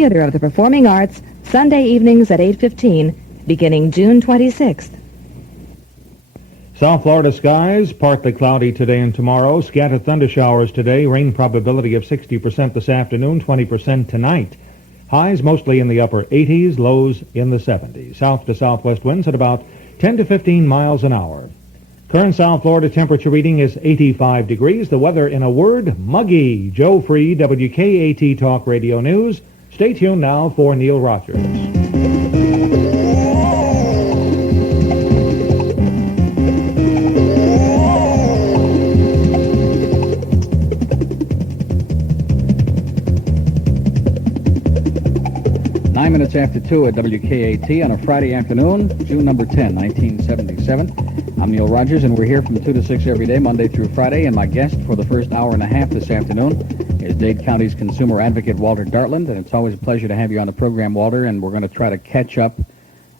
Theater of the Performing Arts, Sunday evenings at 8:15, beginning June 26th. South Florida skies, partly cloudy today and tomorrow. Scattered thundershowers today. Rain probability of 60% this afternoon, 20% tonight. Highs mostly in the upper 80s, lows in the 70s. South to southwest winds at about 10 to 15 miles an hour. Current South Florida temperature reading is 85 degrees. The weather, in a word, muggy. Joe Freed, WKAT Talk Radio News. Stay tuned now for Neil Rogers. 9 minutes after 2 at WKAT on a Friday afternoon, June number 10, 1977. I'm Neil Rogers, and we're here from 2 to 6 every day, Monday through Friday, and my guest for the first hour and a half this afternoon is Dade County's consumer advocate, Walter Dartland, and it's always a pleasure to have you on the program, Walter, and we're going to try to catch up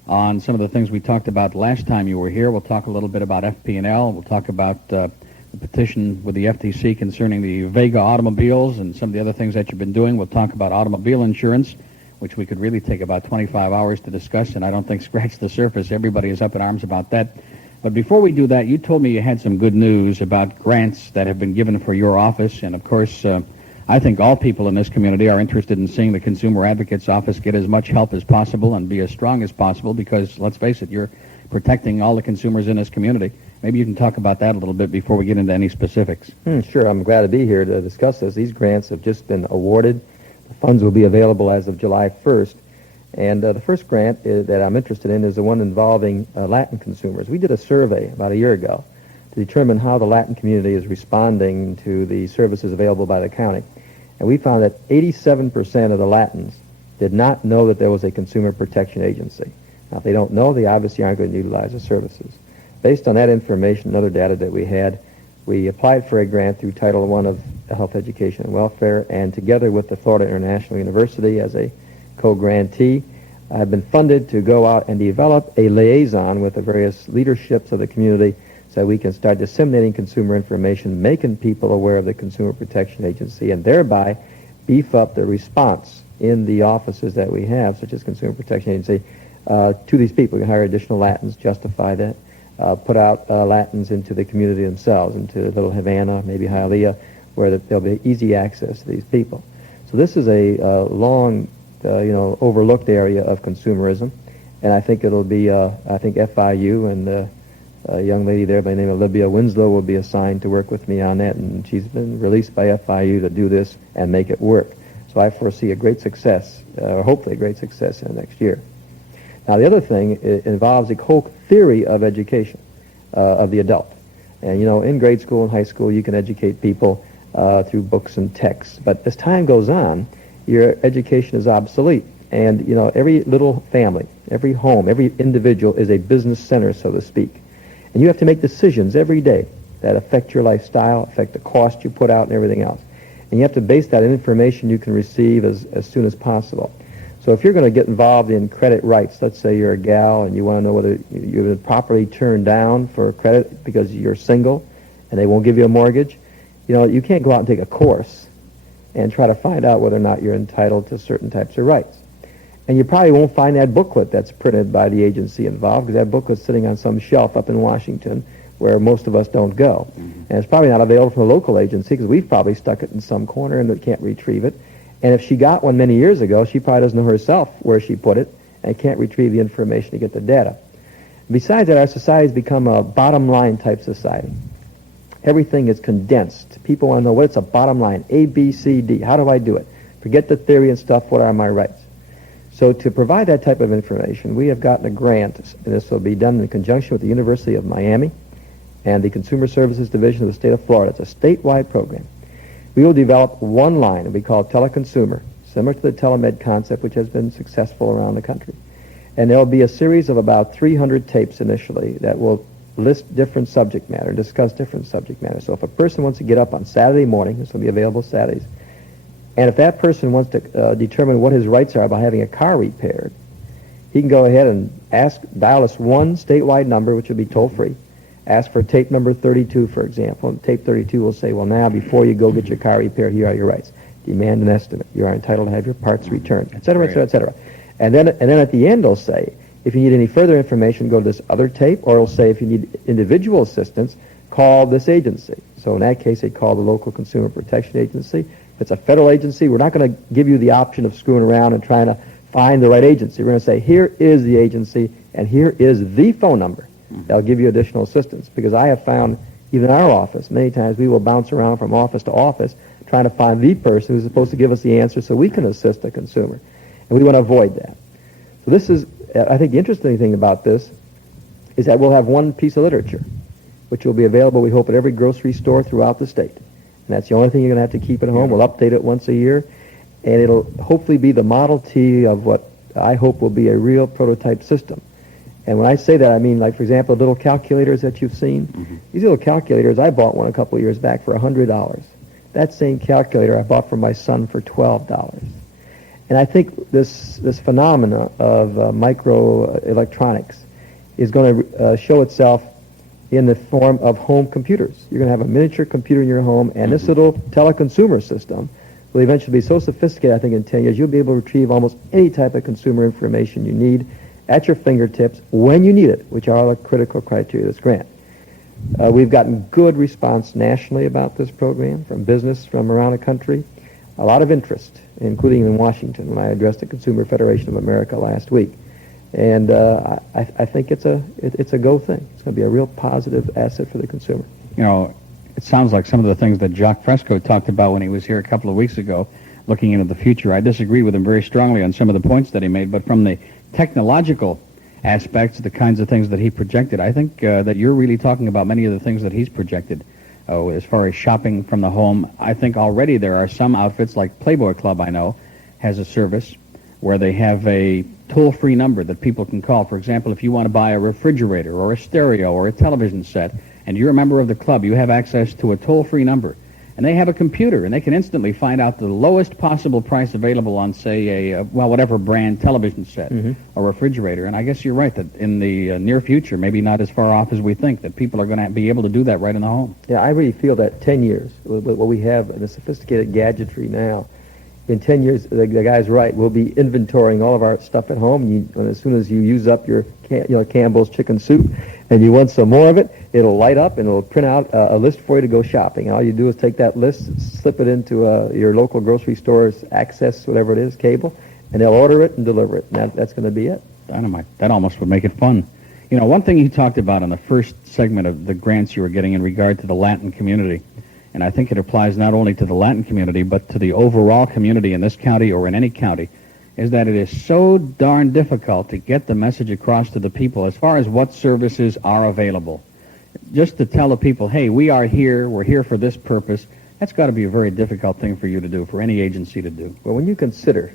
on some of the things we talked about last time you were here. We'll talk a little bit about FP&L. We'll talk about the petition with the FTC concerning the Vega automobiles and some of the other things that you've been doing. We'll talk about automobile insurance, which we could really take about 25 hours to discuss, and I don't think scratch the surface. Everybody is up in arms about that. But before we do that, you told me you had some good news about grants that have been given for your office, and of course, I think all people in this community are interested in seeing the Consumer Advocate's Office get as much help as possible and be as strong as possible because, let's face it, you're protecting all the consumers in this community. Maybe you can talk about that a little bit before we get into any specifics. Sure, I'm glad to be here to discuss this. These grants have just been awarded. The funds will be available as of July 1st. And the first grant that I'm interested in is the one involving Latin consumers. We did a survey about a year ago to determine how the Latin community is responding to the services available by the county. And we found that 87% of the Latins did not know that there was a consumer protection agency. Now, if they don't know, they obviously aren't going to utilize the services. Based on that information and other data that we had, we applied for a grant through Title I of Health, Education, and Welfare, and together with the Florida International University as a co-grantee, I've been funded to go out and develop a liaison with the various leaderships of the community so we can start disseminating consumer information, making people aware of the Consumer Protection Agency, and thereby beef up the response in the offices that we have, such as Consumer Protection Agency, to these people. We can hire additional Latins, justify that, put out Latins into the community themselves, into Little Havana, maybe Hialeah, where there'll be easy access to these people. So this is a long, overlooked area of consumerism, and I think it'll be, I think FIU and a young lady there by the name of Libya Winslow will be assigned to work with me on that, and she's been released by FIU to do this and make it work. So I foresee a great success, hopefully a great success in the next year. Now the other thing, it involves the whole theory of education of the adult. And in grade school and high school you can educate people through books and texts, but as time goes on, your education is obsolete. And every little family, every home, every individual is a business center, so to speak. And you have to make decisions every day that affect your lifestyle, affect the cost you put out and everything else. And you have to base that on information you can receive as soon as possible. So if you're going to get involved in credit rights, let's say you're a gal and you want to know whether you've been properly turned down for credit because you're single and they won't give you a mortgage, you can't go out and take a course and try to find out whether or not you're entitled to certain types of rights. And you probably won't find that booklet that's printed by the agency involved, because that booklet's sitting on some shelf up in Washington where most of us don't go. And it's probably not available from a local agency because we've probably stuck it in some corner and we can't retrieve it. And if she got one many years ago, she probably doesn't know herself where she put it and can't retrieve the information to get the data. Besides that, our society has become a bottom line type society. Everything is condensed. People want to know what's a bottom line, A, B, C, D. How do I do it? Forget the theory and stuff. What are my rights? So to provide that type of information, we have gotten a grant, and this will be done in conjunction with the University of Miami and the Consumer Services Division of the state of Florida. It's a statewide program. We will develop one line, and we call it teleconsumer, similar to the telemed concept, which has been successful around the country. And there will be a series of about 300 tapes initially that will list different subject matter, discuss different subject matter. So if a person wants to get up on Saturday morning, this will be available Saturdays, and if that person wants to determine what his rights are about having a car repaired, he can go ahead and dial us one statewide number, which will be toll-free. Ask for tape number 32, for example, and tape 32 will say, well, now, before you go get your car repaired, here are your rights. demand an estimate. You are entitled to have your parts returned, et cetera, et cetera, et cetera. And then at the end, it'll say, if you need any further information, go to this other tape, or it'll say, if you need individual assistance, call this agency. So in that case, they call the local Consumer Protection Agency. If it's a federal agency, we're not going to give you the option of screwing around and trying to find the right agency. We're going to say, here is the agency, and here is the phone number. That'll give you additional assistance. Because I have found, even in our office, many times we will bounce around from office to office trying to find the person who's supposed to give us the answer so we can assist the consumer. And we want to avoid that. So this is, I think the interesting thing about this is that we'll have one piece of literature, which will be available, we hope, at every grocery store throughout the state. And that's the only thing you're going to have to keep at home. We'll update it once a year. And it'll hopefully be the Model T of what I hope will be a real prototype system. And when I say that, I mean, like, for example, little calculators that you've seen. These little calculators, I bought one a couple of years back for $100. That same calculator I bought for my son for $12. And I think this phenomena of microelectronics is going to show itself in the form of home computers. You're going to have a miniature computer in your home, and this little teleconsumer system will eventually be so sophisticated, I think, in 10 years, you'll be able to retrieve almost any type of consumer information you need at your fingertips when you need it, which are the critical criteria of this grant. We've gotten good response nationally about this program from business from around the country. A lot of interest, including in Washington when I addressed the Consumer Federation of America last week. And I think it's a go thing. It's going to be a real positive asset for the consumer. You know, it sounds like some of the things that Jacques Fresco talked about when he was here a couple of weeks ago, looking into the future. I disagree with him very strongly on some of the points that he made, but from the technological aspects, the kinds of things that he projected, I think that you're really talking about many of the things that he's projected. As far as shopping from the home, I think already there are some outfits, like Playboy Club, I know, has a service where they have a toll-free number that people can call. For example, if you want to buy a refrigerator or a stereo or a television set, and you're a member of the club, you have access to a toll-free number. And they have a computer, and they can instantly find out the lowest possible price available on, say, whatever brand television set or refrigerator. And I guess you're right that in the near future, maybe not as far off as we think, that people are going to be able to do that right in the home. Yeah, I really feel that 10 years, what we have in the sophisticated gadgetry now, in 10 years, the guy's right, we'll be inventorying all of our stuff at home. And as soon as you use up your Campbell's chicken soup and you want some more of it, it'll light up and it'll print out a list for you to go shopping. And all you do is take that list, slip it into your local grocery store's access, whatever it is, cable, and they'll order it and deliver it. And that's going to be it. Dynamite. That almost would make it fun. You know, one thing you talked about on the first segment of the grants you were getting in regard to the Latin community, and I think it applies not only to the Latin community, but to the overall community in this county or in any county, is that it is so darn difficult to get the message across to the people as far as what services are available. Just to tell the people, hey, we are here, we're here for this purpose, that's got to be a very difficult thing for you to do, for any agency to do. Well, when you consider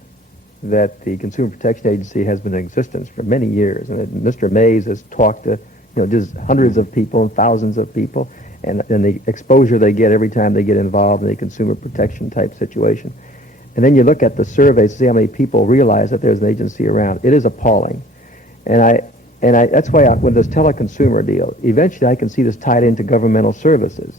that the Consumer Protection Agency has been in existence for many years, and that Mr. Mays has talked to, just hundreds of people and thousands of people, and the exposure they get every time they get involved in a consumer protection type situation. And then you look at the surveys to see how many people realize that there's an agency around. It is appalling. And that's why with this teleconsumer deal, eventually I can see this tied into governmental services.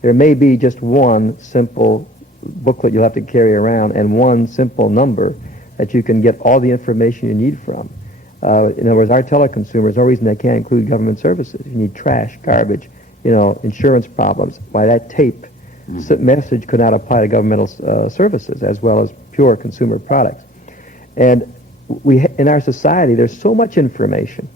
There may be just one simple booklet you'll have to carry around and one simple number that you can get all the information you need from. In other words, our teleconsumers, no reason they can't include government services. You need trash, garbage, insurance problems. Why that tape message could not apply to governmental services as well as pure consumer products. And in our society, there's so much information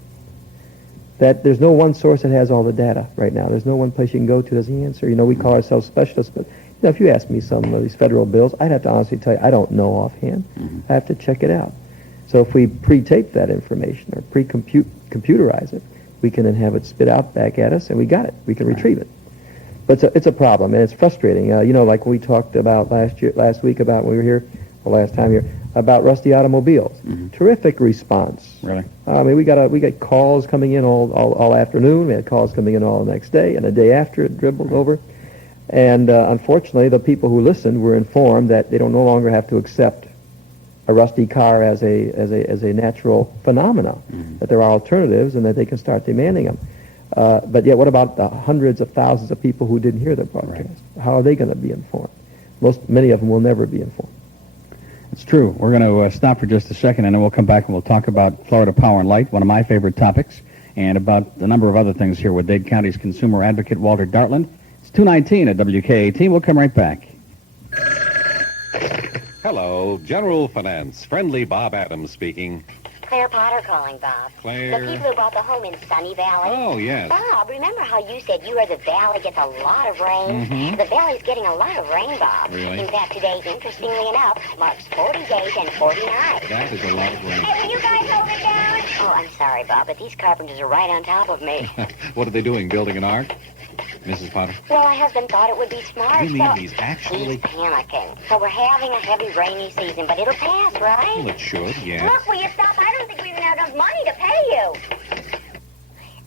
that there's no one source that has all the data right now. There's no one place you can go to as the answer. We call ourselves specialists, but if you ask me some of these federal bills, I'd have to honestly tell you I don't know offhand. I have to check it out. So if we pre-tape that information or pre-computerize it, we can then have it spit out back at us, and we got it. We can retrieve it. But it's a problem, and it's frustrating. Like we talked about last week about when we were here, or last time here, about rusty automobiles. Terrific response. Really? I mean, we got calls coming in all afternoon. We had calls coming in all the next day, and the day after it dribbled over. And unfortunately, the people who listened were informed that they don't no longer have to accept a rusty car as a natural phenomenon, that there are alternatives and that they can start demanding them. But yet, what about the hundreds of thousands of people who didn't hear the broadcast? How are they going to be informed? Many of them will never be informed. It's true. We're going to stop for just a second, and then we'll come back and we'll talk about Florida Power and Light, one of my favorite topics, and about a number of other things here with Dade County's consumer advocate, Walter Dartland. It's 2:19 at WKAT. We'll come right back. Hello, General Finance. Friendly Bob Adams speaking. Claire Potter calling, Bob. Claire? The people who bought the home in Sunny Valley. Oh, yes. Bob, remember how you said you where the valley gets a lot of rain? Mm-hmm. The valley's getting a lot of rain, Bob. Really? In fact, today, interestingly enough, marks 40 days and 40 nights. That is a lot of rain. Hey, will you guys hold it down? Oh, I'm sorry, Bob, but these carpenters are right on top of me. What are they doing, building an ark? Mrs. Potter? Well, my husband thought it would be smart. You mean so he's actually... He's panicking. So we're having a heavy rainy season, but it'll pass, right? Well, it should, yes. Look, will you stop? I don't think we even have enough money to pay you.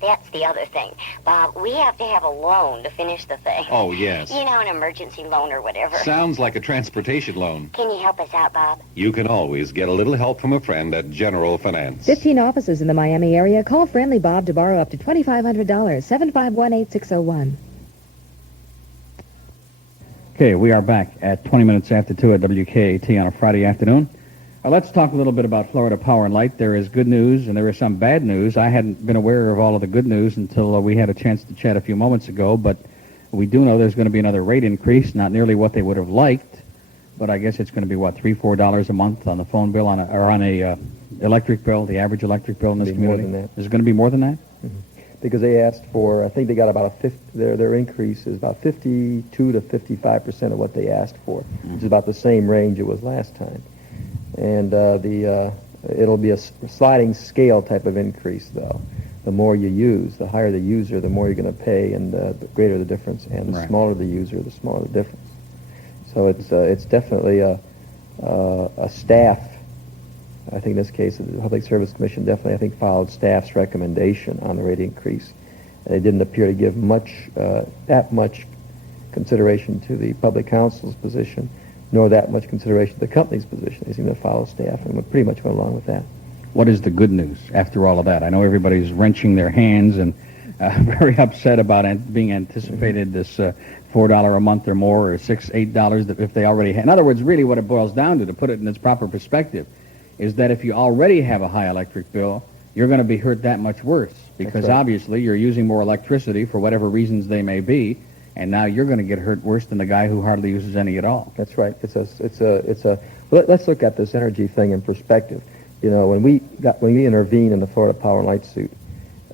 That's the other thing. Bob, we have to have a loan to finish the thing. Oh, yes. You know, an emergency loan or whatever. Sounds like a transportation loan. Can you help us out, Bob? You can always get a little help from a friend at General Finance. 15 offices in the Miami area. Call Friendly Bob to borrow up to $2,500. 751-8601. Okay, we are back at 20 minutes after 2 at WKAT on a Friday afternoon. Let's talk a little bit about Florida Power and Light. There is good news and there is some bad news. I hadn't been aware of all of the good news until we had a chance to chat a few moments ago, but we do know there's going to be another rate increase, not nearly what they would have liked, but I guess it's going to be, what, $3-4 a month on the phone bill, on a electric bill, the average electric bill in this community? More than that. Is it going to be more than that? Mm-hmm. Because they asked for, I think they got about their increase is about 52 to 55% of what they asked for, which is about the same range it was last time. And it'll be a sliding scale type of increase, though. The more you use, the higher the user, the more you're going to pay, and the greater the difference. And the smaller the user, the smaller the difference. So it's definitely a staff. I think in this case, the Public Service Commission definitely, I think, followed staff's recommendation on the rate increase. And they didn't appear to give that much consideration to the Public Counsel's position, nor that much consideration to the company's position. They seem to follow staff, and we pretty much went along with that. What is the good news after all of that? I know everybody's wrenching their hands and very upset about being anticipated this $4 a month or more, or $6, $8 that if they already had. In other words, really what it boils down to put it in its proper perspective, is that if you already have a high electric bill, you're going to be hurt that much worse, because right. Obviously you're using more electricity for whatever reasons they may be, and now you're going to get hurt worse than the guy who hardly uses any at all. That's right. Let's look at this energy thing in perspective. You know, when we intervened in the Florida Power and Light suit,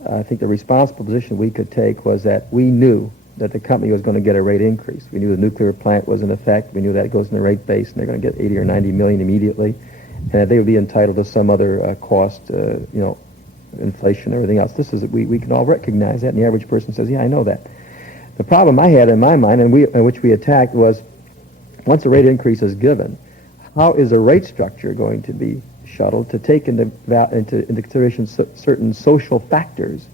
I think the responsible position we could take was that we knew that the company was going to get a rate increase. We knew the nuclear plant was in effect. We knew that it goes in the rate base, and they're going to get 80 or 90 million immediately, and that they would be entitled to some other cost, inflation and everything else. We can all recognize that, and the average person says, yeah, I know that. The problem I had in my mind, and which we attacked, was once a rate increase is given, how is a rate structure going to be shuttled to take into consideration certain social factors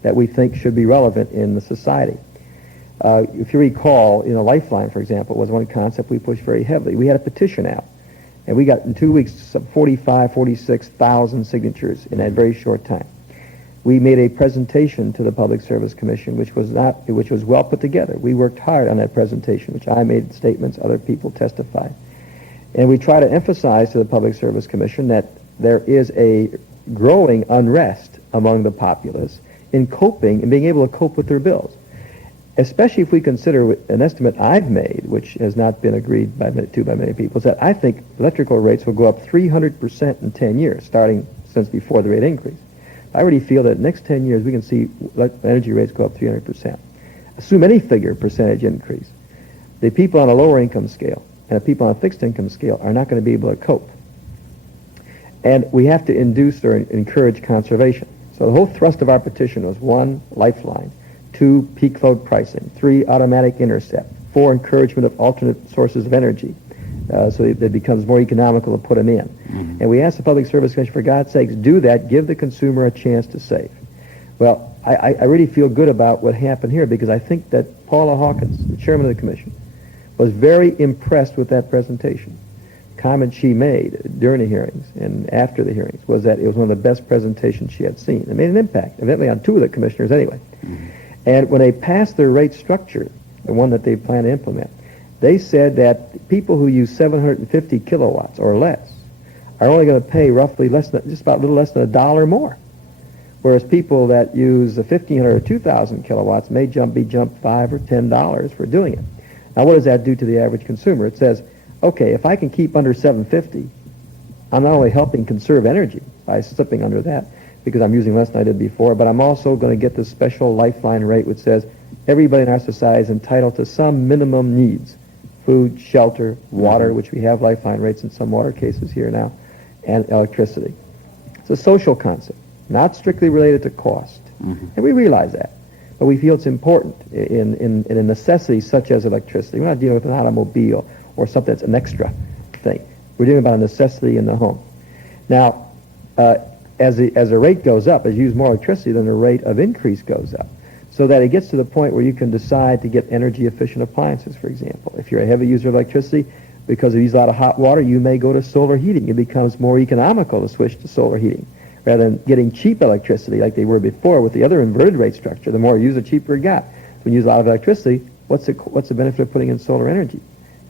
that we think should be relevant in the society? If you recall, Lifeline, for example, was one concept we pushed very heavily. We had a petition out, and we got in 2 weeks 46,000 signatures in that very short time. We made a presentation to the Public Service Commission, which was well put together. We worked hard on that presentation, which I made statements, other people testified. And we try to emphasize to the Public Service Commission that there is a growing unrest among the populace in coping and being able to cope with their bills, especially if we consider an estimate I've made, which has not been agreed by many people, is that I think electrical rates will go up 300% in 10 years, starting since before the rate increase. I already feel that in the next 10 years we can see energy rates go up 300%. Assume any figure percentage increase. The people on a lower income scale and the people on a fixed income scale are not going to be able to cope. And we have to induce or encourage conservation. So the whole thrust of our petition was 1, lifeline, 2, peak load pricing, 3, automatic intercept, 4, encouragement of alternate sources of energy, so it becomes more economical to put them in. Mm-hmm. And we asked the Public Service Commission, for God's sakes, do that, give the consumer a chance to save. Well, I really feel good about what happened here, because I think that Paula Hawkins, the chairman of the commission, was very impressed with that presentation. Comment she made during the hearings and after the hearings was that it was one of the best presentations she had seen. It made an impact, evidently on 2 of the commissioners anyway. Mm-hmm. And when they passed their rate structure, the one that they plan to implement, They said that people who use 750 kilowatts or less are only going to pay roughly just about a little less than $1 more. Whereas people that use 1,500 or 2,000 kilowatts may be jumped $5 or $10 for doing it. Now, what does that do to the average consumer? It says, okay, if I can keep under 750, I'm not only helping conserve energy by slipping under that because I'm using less than I did before, but I'm also going to get this special lifeline rate which says everybody in our society is entitled to some minimum needs: food, shelter, water, which we have lifeline rates in some water cases here now, and electricity. It's a social concept, not strictly related to cost. And we realize that. But we feel it's important in a necessity such as electricity. We're not dealing with an automobile or something that's an extra thing. We're dealing about a necessity in the home. Now, as the rate goes up, as you use more electricity, then the rate of increase goes up. So that it gets to the point where you can decide to get energy-efficient appliances, for example. If you're a heavy user of electricity, because you use a lot of hot water, you may go to solar heating. It becomes more economical to switch to solar heating rather than getting cheap electricity like they were before with the other inverted rate structure. The more you use, the cheaper it got. When you use a lot of electricity, what's the benefit of putting in solar energy?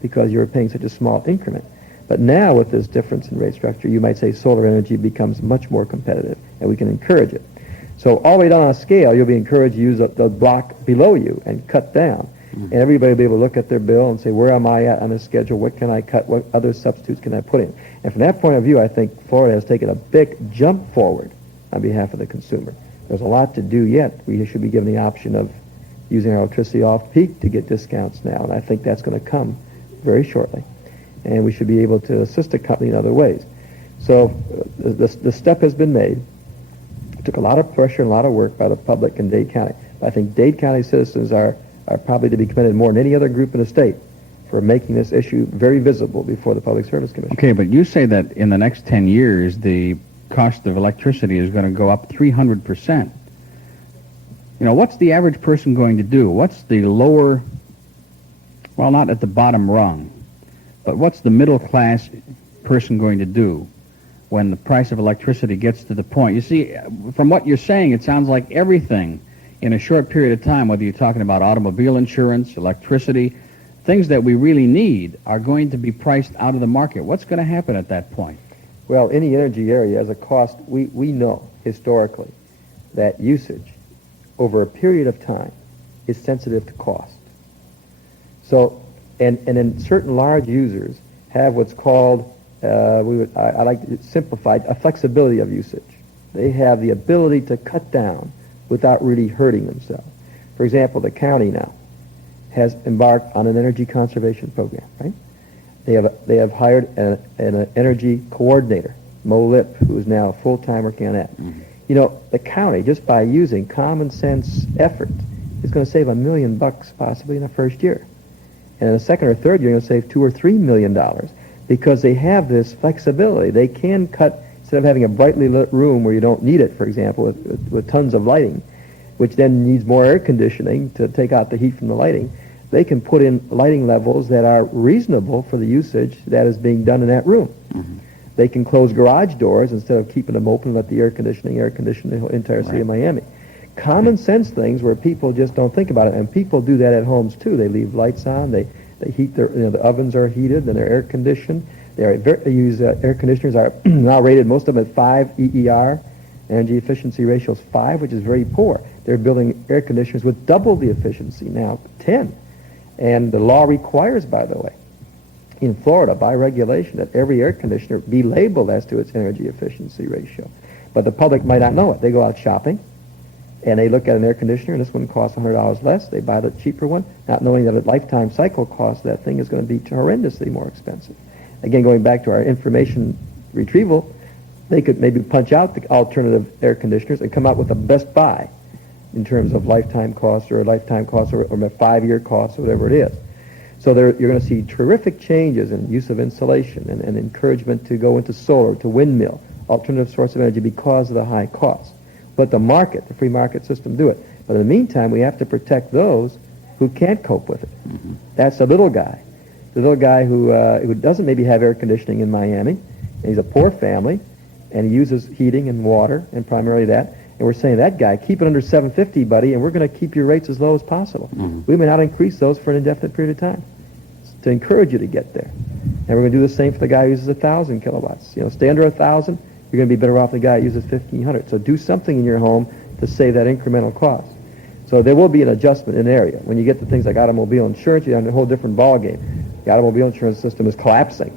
Because you're paying such a small increment. But now with this difference in rate structure, you might say solar energy becomes much more competitive, and we can encourage it. So all the way down on a scale, you'll be encouraged to use the block below you and cut down. And everybody will be able to look at their bill and say, where am I at on this schedule? What can I cut? What other substitutes can I put in? And from that point of view, I think Florida has taken a big jump forward on behalf of the consumer. There's a lot to do yet. We should be given the option of using our electricity off-peak to get discounts now, and I think that's going to come very shortly. And we should be able to assist the company in other ways. So the step has been made. It took a lot of pressure and a lot of work by the public in Dade County. But I think Dade County citizens are probably to be commended more than any other group in the state for making this issue very visible before the Public Service Commission. Okay, but you say that in the next 10 years, the cost of electricity is going to go up 300%. You know, what's the average person going to do? What's the lower, well, not at the bottom rung, but what's the middle class person going to do when the price of electricity gets to the point? You see, from what you're saying, it sounds like everything in a short period of time, whether you're talking about automobile insurance, electricity, things that we really need are going to be priced out of the market. What's going to happen at that point? Well, any energy area as a cost, we know historically that usage over a period of time is sensitive to cost. So, and then certain large users have what's called, I like to simplify, a flexibility of usage. They have the ability to cut down without really hurting themselves. For example, the county now has embarked on an energy conservation program, right? They have hired an energy coordinator, Mo Lip, who is now full-time working on that. You know, the county, just by using common sense effort, is going to save $1 million possibly in the first year. And in the second or third year, you're going to save $2 or $3 million because they have this flexibility. They can cut, instead of having a brightly lit room where you don't need it, for example, with tons of lighting, which then needs more air conditioning to take out the heat from the lighting, they can put in lighting levels that are reasonable for the usage that is being done in that room. They can close garage doors instead of keeping them open and let the air condition the entire city of Miami. Common sense things where people just don't think about it, and people do that at homes too. They leave lights on, they heat their, the ovens are heated, and they're air conditioned. They use air conditioners are now rated, most of them at 5 EER, energy efficiency ratio is 5, which is very poor. They're building air conditioners with double the efficiency now, 10. And the law requires, by the way, in Florida, by regulation, that every air conditioner be labeled as to its energy efficiency ratio. But the public might not know it. They go out shopping, and they look at an air conditioner, and this one costs $100 less. They buy the cheaper one, not knowing that the lifetime cycle cost of that thing is going to be horrendously more expensive. Again, going back to our information retrieval, they could maybe punch out the alternative air conditioners and come out with the best buy in terms of lifetime cost or a 5-year cost or whatever it is. So you're going to see terrific changes in use of insulation and encouragement to go into solar, to windmill, alternative source of energy because of the high cost. Let the market, the free market system, do it. But in the meantime, we have to protect those who can't cope with it. That's the little guy who doesn't maybe have air conditioning in Miami, and he's a poor family, and he uses heating and water, and primarily that. And we're saying, that guy, keep it under $750, buddy, and we're going to keep your rates as low as possible. We may not increase those for an indefinite period of time to encourage you to get there. And we're going to do the same for the guy who uses 1,000 kilowatts. Stay under 1,000, you're going to be better off than the guy who uses 1,500. So do something in your home to save that incremental cost. So there will be an adjustment in area. When you get to things like automobile insurance, you have a whole different ballgame. The automobile insurance system is collapsing.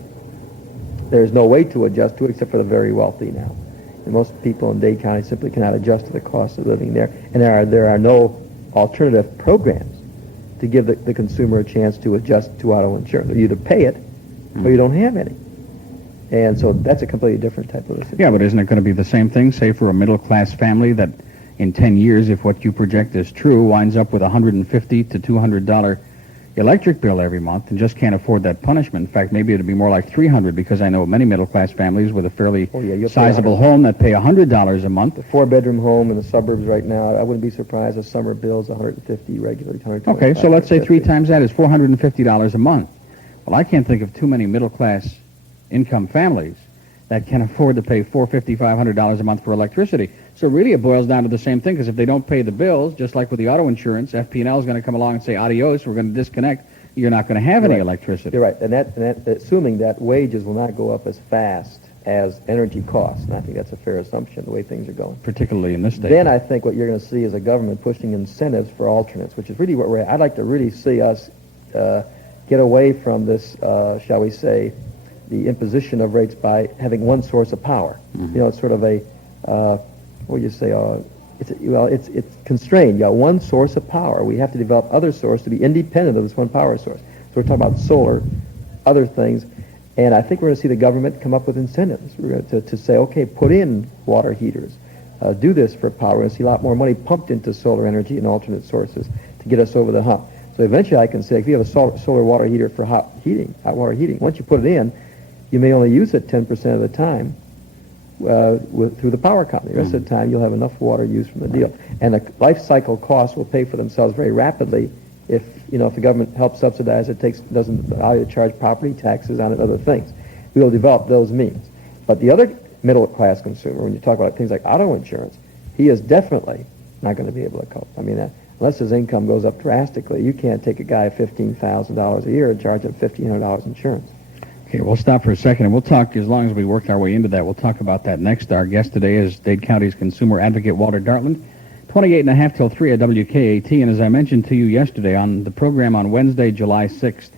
There's no way to adjust to it except for the very wealthy now. And most people in Dade County simply cannot adjust to the cost of living there. And there are no alternative programs to give the consumer a chance to adjust to auto insurance. You either pay it or you don't have any. And so that's a completely different type of a situation. Yeah, but isn't it going to be the same thing, say, for a middle-class family that in 10 years, if what you project is true, winds up with a $150 to $200 electric bill every month and just can't afford that punishment? In fact, maybe it'd be more like $300, because I know many middle-class families with a fairly sizable home that pay $100 a month. The four-bedroom home in the suburbs right now, I wouldn't be surprised if summer bill's $150 regularly, $125. Okay, so let's say 3 times that is $450 a month. Well, I can't think of too many middle-class income families that can afford to pay $450, $500 a month for electricity. So really it boils down to the same thing, because if they don't pay the bills, just like with the auto insurance, FP&L is going to come along and say, adios, we're going to disconnect. You're not going to have any electricity. You're right, and that assuming that wages will not go up as fast as energy costs, and I think that's a fair assumption, the way things are going. Particularly in this state. Then I think what you're going to see is a government pushing incentives for alternates, which is really what I'd like to really see us get away from this, shall we say, the imposition of rates by having one source of power. Mm-hmm. It's sort of a, what do you say, it's constrained. You got one source of power. We have to develop other sources to be independent of this one power source. So we're talking about solar, other things, and I think we're going to see the government come up with incentives. We're going to say, okay, put in water heaters, do this for power. We're going to see a lot more money pumped into solar energy and alternate sources to get us over the hump. So eventually I can say, if you have a solar water heater for hot water heating, once you put it in, you may only use it 10% of the time through the power company. The rest of the time, you'll have enough water used from the deal. And the life cycle costs will pay for themselves very rapidly if the government helps subsidize it, doesn't allow you to charge property taxes on it, other things. We will develop those means. But the other middle-class consumer, when you talk about things like auto insurance, he is definitely not going to be able to cope. I mean, unless his income goes up drastically, you can't take a guy $15,000 a year and charge him $1,500 insurance. Okay, we'll stop for a second, and we'll talk, as long as we work our way into that, we'll talk about that next. Our guest today is Dade County's consumer advocate, Walter Dartland, 28 and a half till 3 at WKAT. And as I mentioned to you yesterday on the program on Wednesday, July 6th,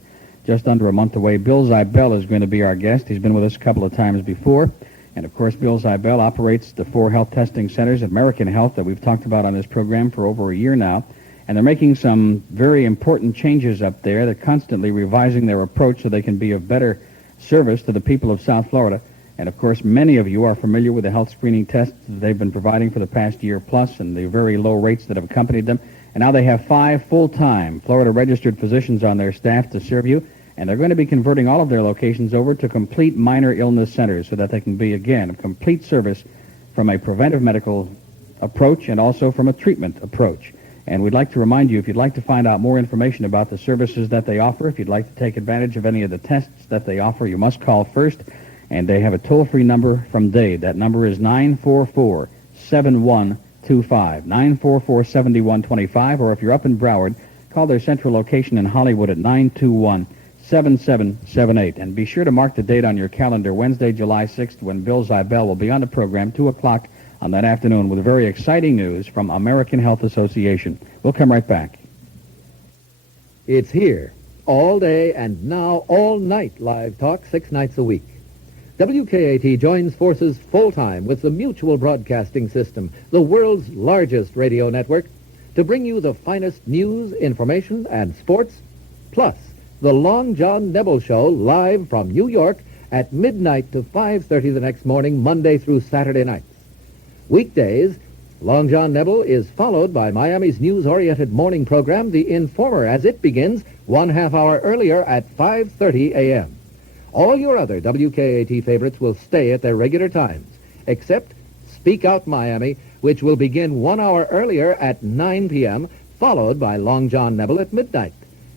just under a month away, Bill Zibel is going to be our guest. He's been with us a couple of times before. And, of course, Bill Zibel operates the 4 health testing centers at American Health that we've talked about on this program for over a year now. And they're making some very important changes up there. They're constantly revising their approach so they can be of better service to the people of South Florida. And of course, many of you are familiar with the health screening tests that they've been providing for the past year plus and the very low rates that have accompanied them. And now they have 5 full-time Florida registered physicians on their staff to serve you, and they're going to be converting all of their locations over to complete minor illness centers so that they can be, again, a complete service from a preventive medical approach and also from a treatment approach. And we'd like to remind you, if you'd like to find out more information about the services that they offer, if you'd like to take advantage of any of the tests that they offer, you must call first. And they have a toll-free number from Dade. That number is 944-7125, 944-7125. Or if you're up in Broward, call their central location in Hollywood at 921-7778. And be sure to mark the date on your calendar, Wednesday, July 6th, when Bill Zibel will be on the program, 2 o'clock on that afternoon, with very exciting news from American Health Association. We'll come right back. It's here, all day and now all night live talk 6 nights a week. WKAT joins forces full-time with the Mutual Broadcasting System, the world's largest radio network, to bring you the finest news, information, and sports, plus the Long John Nebel Show live from New York at midnight to 5:30 the next morning, Monday through Saturday nights. Weekdays, Long John Nebel is followed by Miami's news-oriented morning program, The Informer, as it begins 1/2 hour earlier at 5:30 a.m. All your other WKAT favorites will stay at their regular times, except Speak Out Miami, which will begin 1 hour earlier at 9 p.m., followed by Long John Nebel at midnight.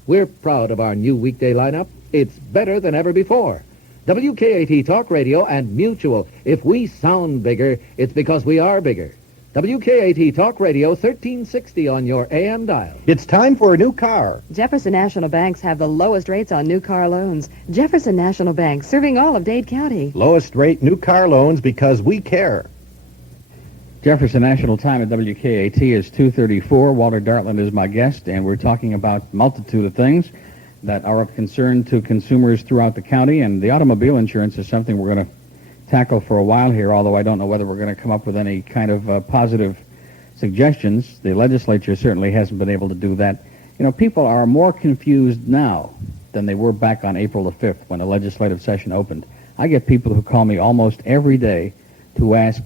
We're proud of our new weekday lineup. It's better than ever before. WKAT Talk Radio and Mutual. If we sound bigger, it's because we are bigger. WKAT Talk Radio 1360 on your AM dial. It's time for a new car. Jefferson National Banks have the lowest rates on new car loans. Jefferson National Bank, serving all of Dade County. Lowest rate new car loans because we care. Jefferson National Time at WKAT is 2:34. Walter Dartland is my guest, and we're talking about multitude of things that are of concern to consumers throughout the county, and the automobile insurance is something we're going to tackle for a while here, although I don't know whether we're going to come up with any kind of positive suggestions. The legislature certainly hasn't been able to do that. You know, people are more confused now than they were back on April the 5th when the legislative session opened. I get people who call me almost every day to ask,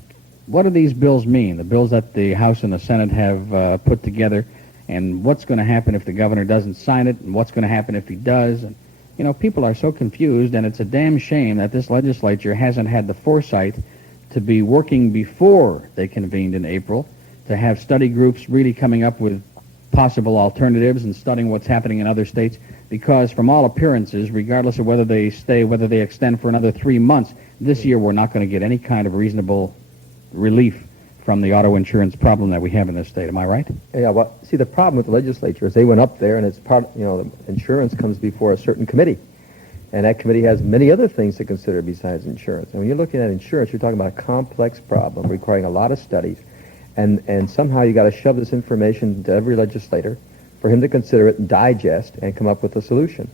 what do these bills mean, the bills that the House and the Senate have put together, and what's going to happen if the governor doesn't sign it, and what's going to happen if he does. And, you know, people are so confused, and it's a damn shame that this legislature hasn't had the foresight to be working before they convened in April, to have study groups really coming up with possible alternatives and studying what's happening in other states, because from all appearances, regardless of whether they extend for another 3 months, this year we're not going to get any kind of reasonable relief from the auto insurance problem that we have in this state. Am I right? Yeah, well, see, the problem with the legislature is they went up there, and it's part, you know, the insurance comes before a certain committee. And that committee has many other things to consider besides insurance. And when you're looking at insurance, you're talking about a complex problem requiring a lot of studies. And somehow you got to shove this information to every legislator for him to consider it and digest and come up with a solution.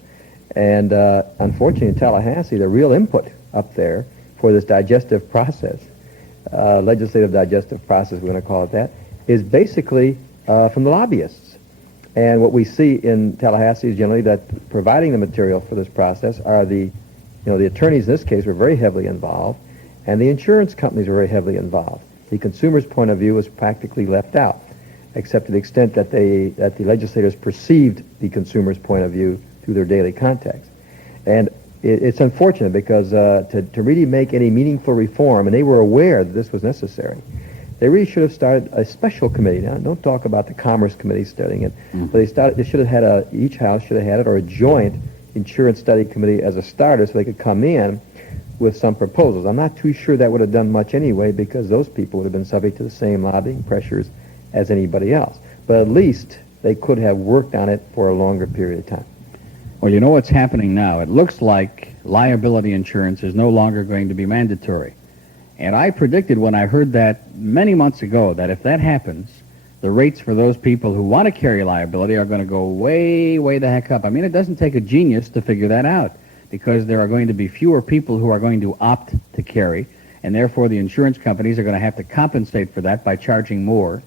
And unfortunately, in Tallahassee, the real input up there for this digestive process, legislative digestive process, we're going to call it that, is basically from the lobbyists. And what we see in Tallahassee is generally that providing the material for this process are the attorneys in this case were very heavily involved, and the insurance companies were very heavily involved. The consumer's point of view was practically left out, except to the extent that the legislators perceived the consumer's point of view through their daily contacts. And it's unfortunate because to really make any meaningful reform, and they were aware that this was necessary, they really should have started a special committee. Now, don't talk about the Commerce Committee studying it, but they should have had each house should have had it, or a joint insurance study committee as a starter so they could come in with some proposals. I'm not too sure that would have done much anyway, because those people would have been subject to the same lobbying pressures as anybody else. But at least they could have worked on it for a longer period of time. Well, you know what's happening now. It looks like liability insurance is no longer going to be mandatory. And I predicted when I heard that many months ago that if that happens, the rates for those people who want to carry liability are going to go way, way the heck up. I mean, it doesn't take a genius to figure that out, because there are going to be fewer people who are going to opt to carry, and therefore the insurance companies are going to have to compensate for that by charging more.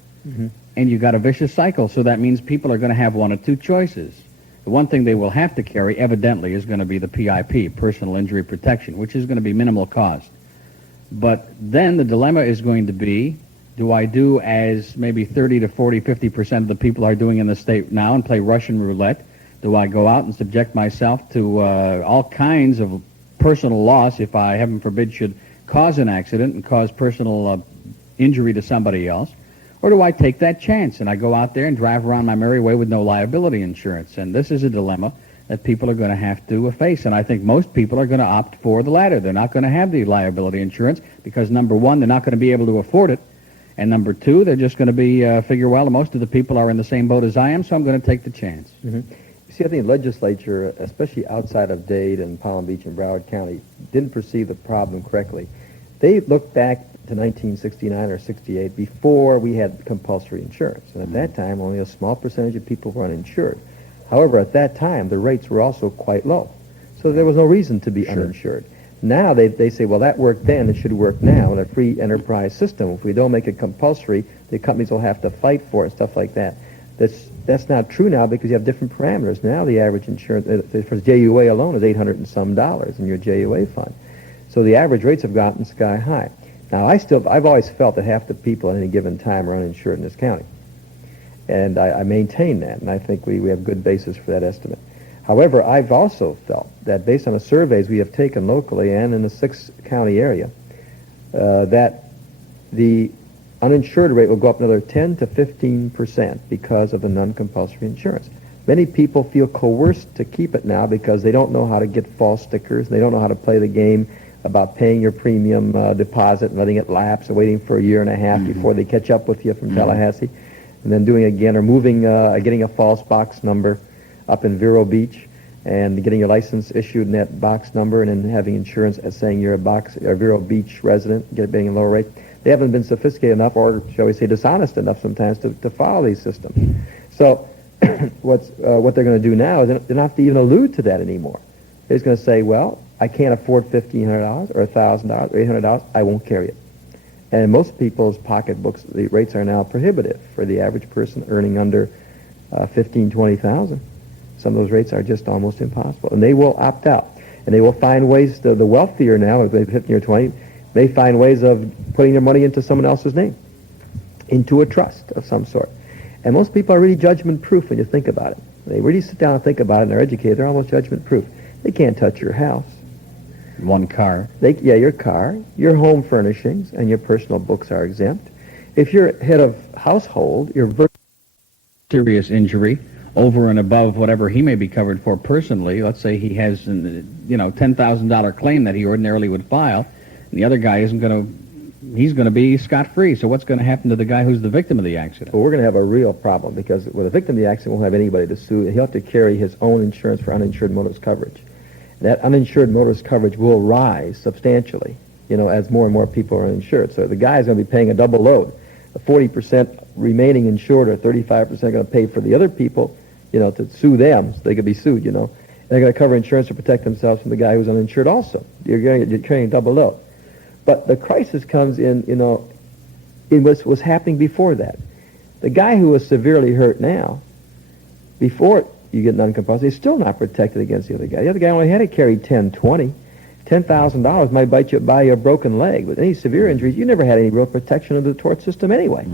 And you've got a vicious cycle, so that means people are going to have one of two choices. The one thing they will have to carry, evidently, is going to be the PIP, personal injury protection, which is going to be minimal cost. But then the dilemma is going to be, do I do as maybe 30 to 40, 50% of the people are doing in the state now and play Russian roulette? Do I go out and subject myself to all kinds of personal loss if I, heaven forbid, should cause an accident and cause personal injury to somebody else? Or do I take that chance and I go out there and drive around my merry way with no liability insurance? And this is a dilemma that people are going to have to face. And I think most people are going to opt for the latter. They're not going to have the liability insurance because, number one, they're not going to be able to afford it. And number two, they're just going to be figure, well, most of the people are in the same boat as I am, so I'm going to take the chance. You see, I think the legislature, especially outside of Dade and Palm Beach and Broward County, didn't perceive the problem correctly. They looked back to 1969 or 68 before we had compulsory insurance. And at that time, only a small percentage of people were uninsured. However, at that time, the rates were also quite low. So there was no reason to be uninsured. Now they say, well, that worked then, it should work now in a free enterprise system. If we don't make it compulsory, the companies will have to fight for it, stuff like that. That's not true now because you have different parameters. Now the average insurance, for JUA alone, is $800 and some in your JUA fund. So the average rates have gotten sky high. Now, I've always felt that half the people at any given time are uninsured in this county. And I maintain that, and I think we have good basis for that estimate. However, I've also felt that based on the surveys we have taken locally and in the 6-county area, that the uninsured rate will go up another 10 to 15% because of the non-compulsory insurance. Many people feel coerced to keep it now because they don't know how to get false stickers, they don't know how to play the game about paying your premium deposit and letting it lapse and waiting for a year and a half before they catch up with you from Tallahassee, and then doing it again, or moving, getting a false box number up in Vero Beach and getting your license issued in that box number, and then having insurance as saying you're a Vero Beach resident, paying a lower rate. They haven't been sophisticated enough, or shall we say dishonest enough sometimes, to follow these systems. So what they're going to do now is they're not have to even allude to that anymore. They're just going to say, well, I can't afford $1,500 or $1,000 or $800. I won't carry it. And in most people's pocketbooks, the rates are now prohibitive for the average person earning under $15,000, $20,000. Some of those rates are just almost impossible, and they will opt out. And they will find ways. The wealthier now, if they're 15 or 20, they find ways of putting their money into someone else's name, into a trust of some sort. And most people are really judgment-proof when you think about it. They really sit down and think about it, and they're educated. They're almost judgment-proof. They can't touch your house. One car. Your car, your home furnishings, and your personal books are exempt. If you're head of household, you're Serious injury over and above whatever he may be covered for personally. Let's say he has, $10,000 claim that he ordinarily would file, and the other guy he's going to be scot-free. So what's going to happen to the guy who's the victim of the accident? Well, we're going to have a real problem, because with a victim of the accident won't have anybody to sue. He'll have to carry his own insurance for uninsured motorist coverage. That uninsured motorist coverage will rise substantially, as more and more people are uninsured. So the guy's going to be paying a double load. The 40% remaining insured, or 35% going to pay for the other people, to sue them so they could be sued, And they're going to cover insurance to protect themselves from the guy who's uninsured also. You're carrying a double load. But the crisis comes in what was happening before that. The guy who was severely hurt now, before you get non-compulsory, is still not protected against the other guy. The other guy only had to carry $10,000 might buy you a broken leg. With any severe injuries, you never had any real protection of the tort system anyway.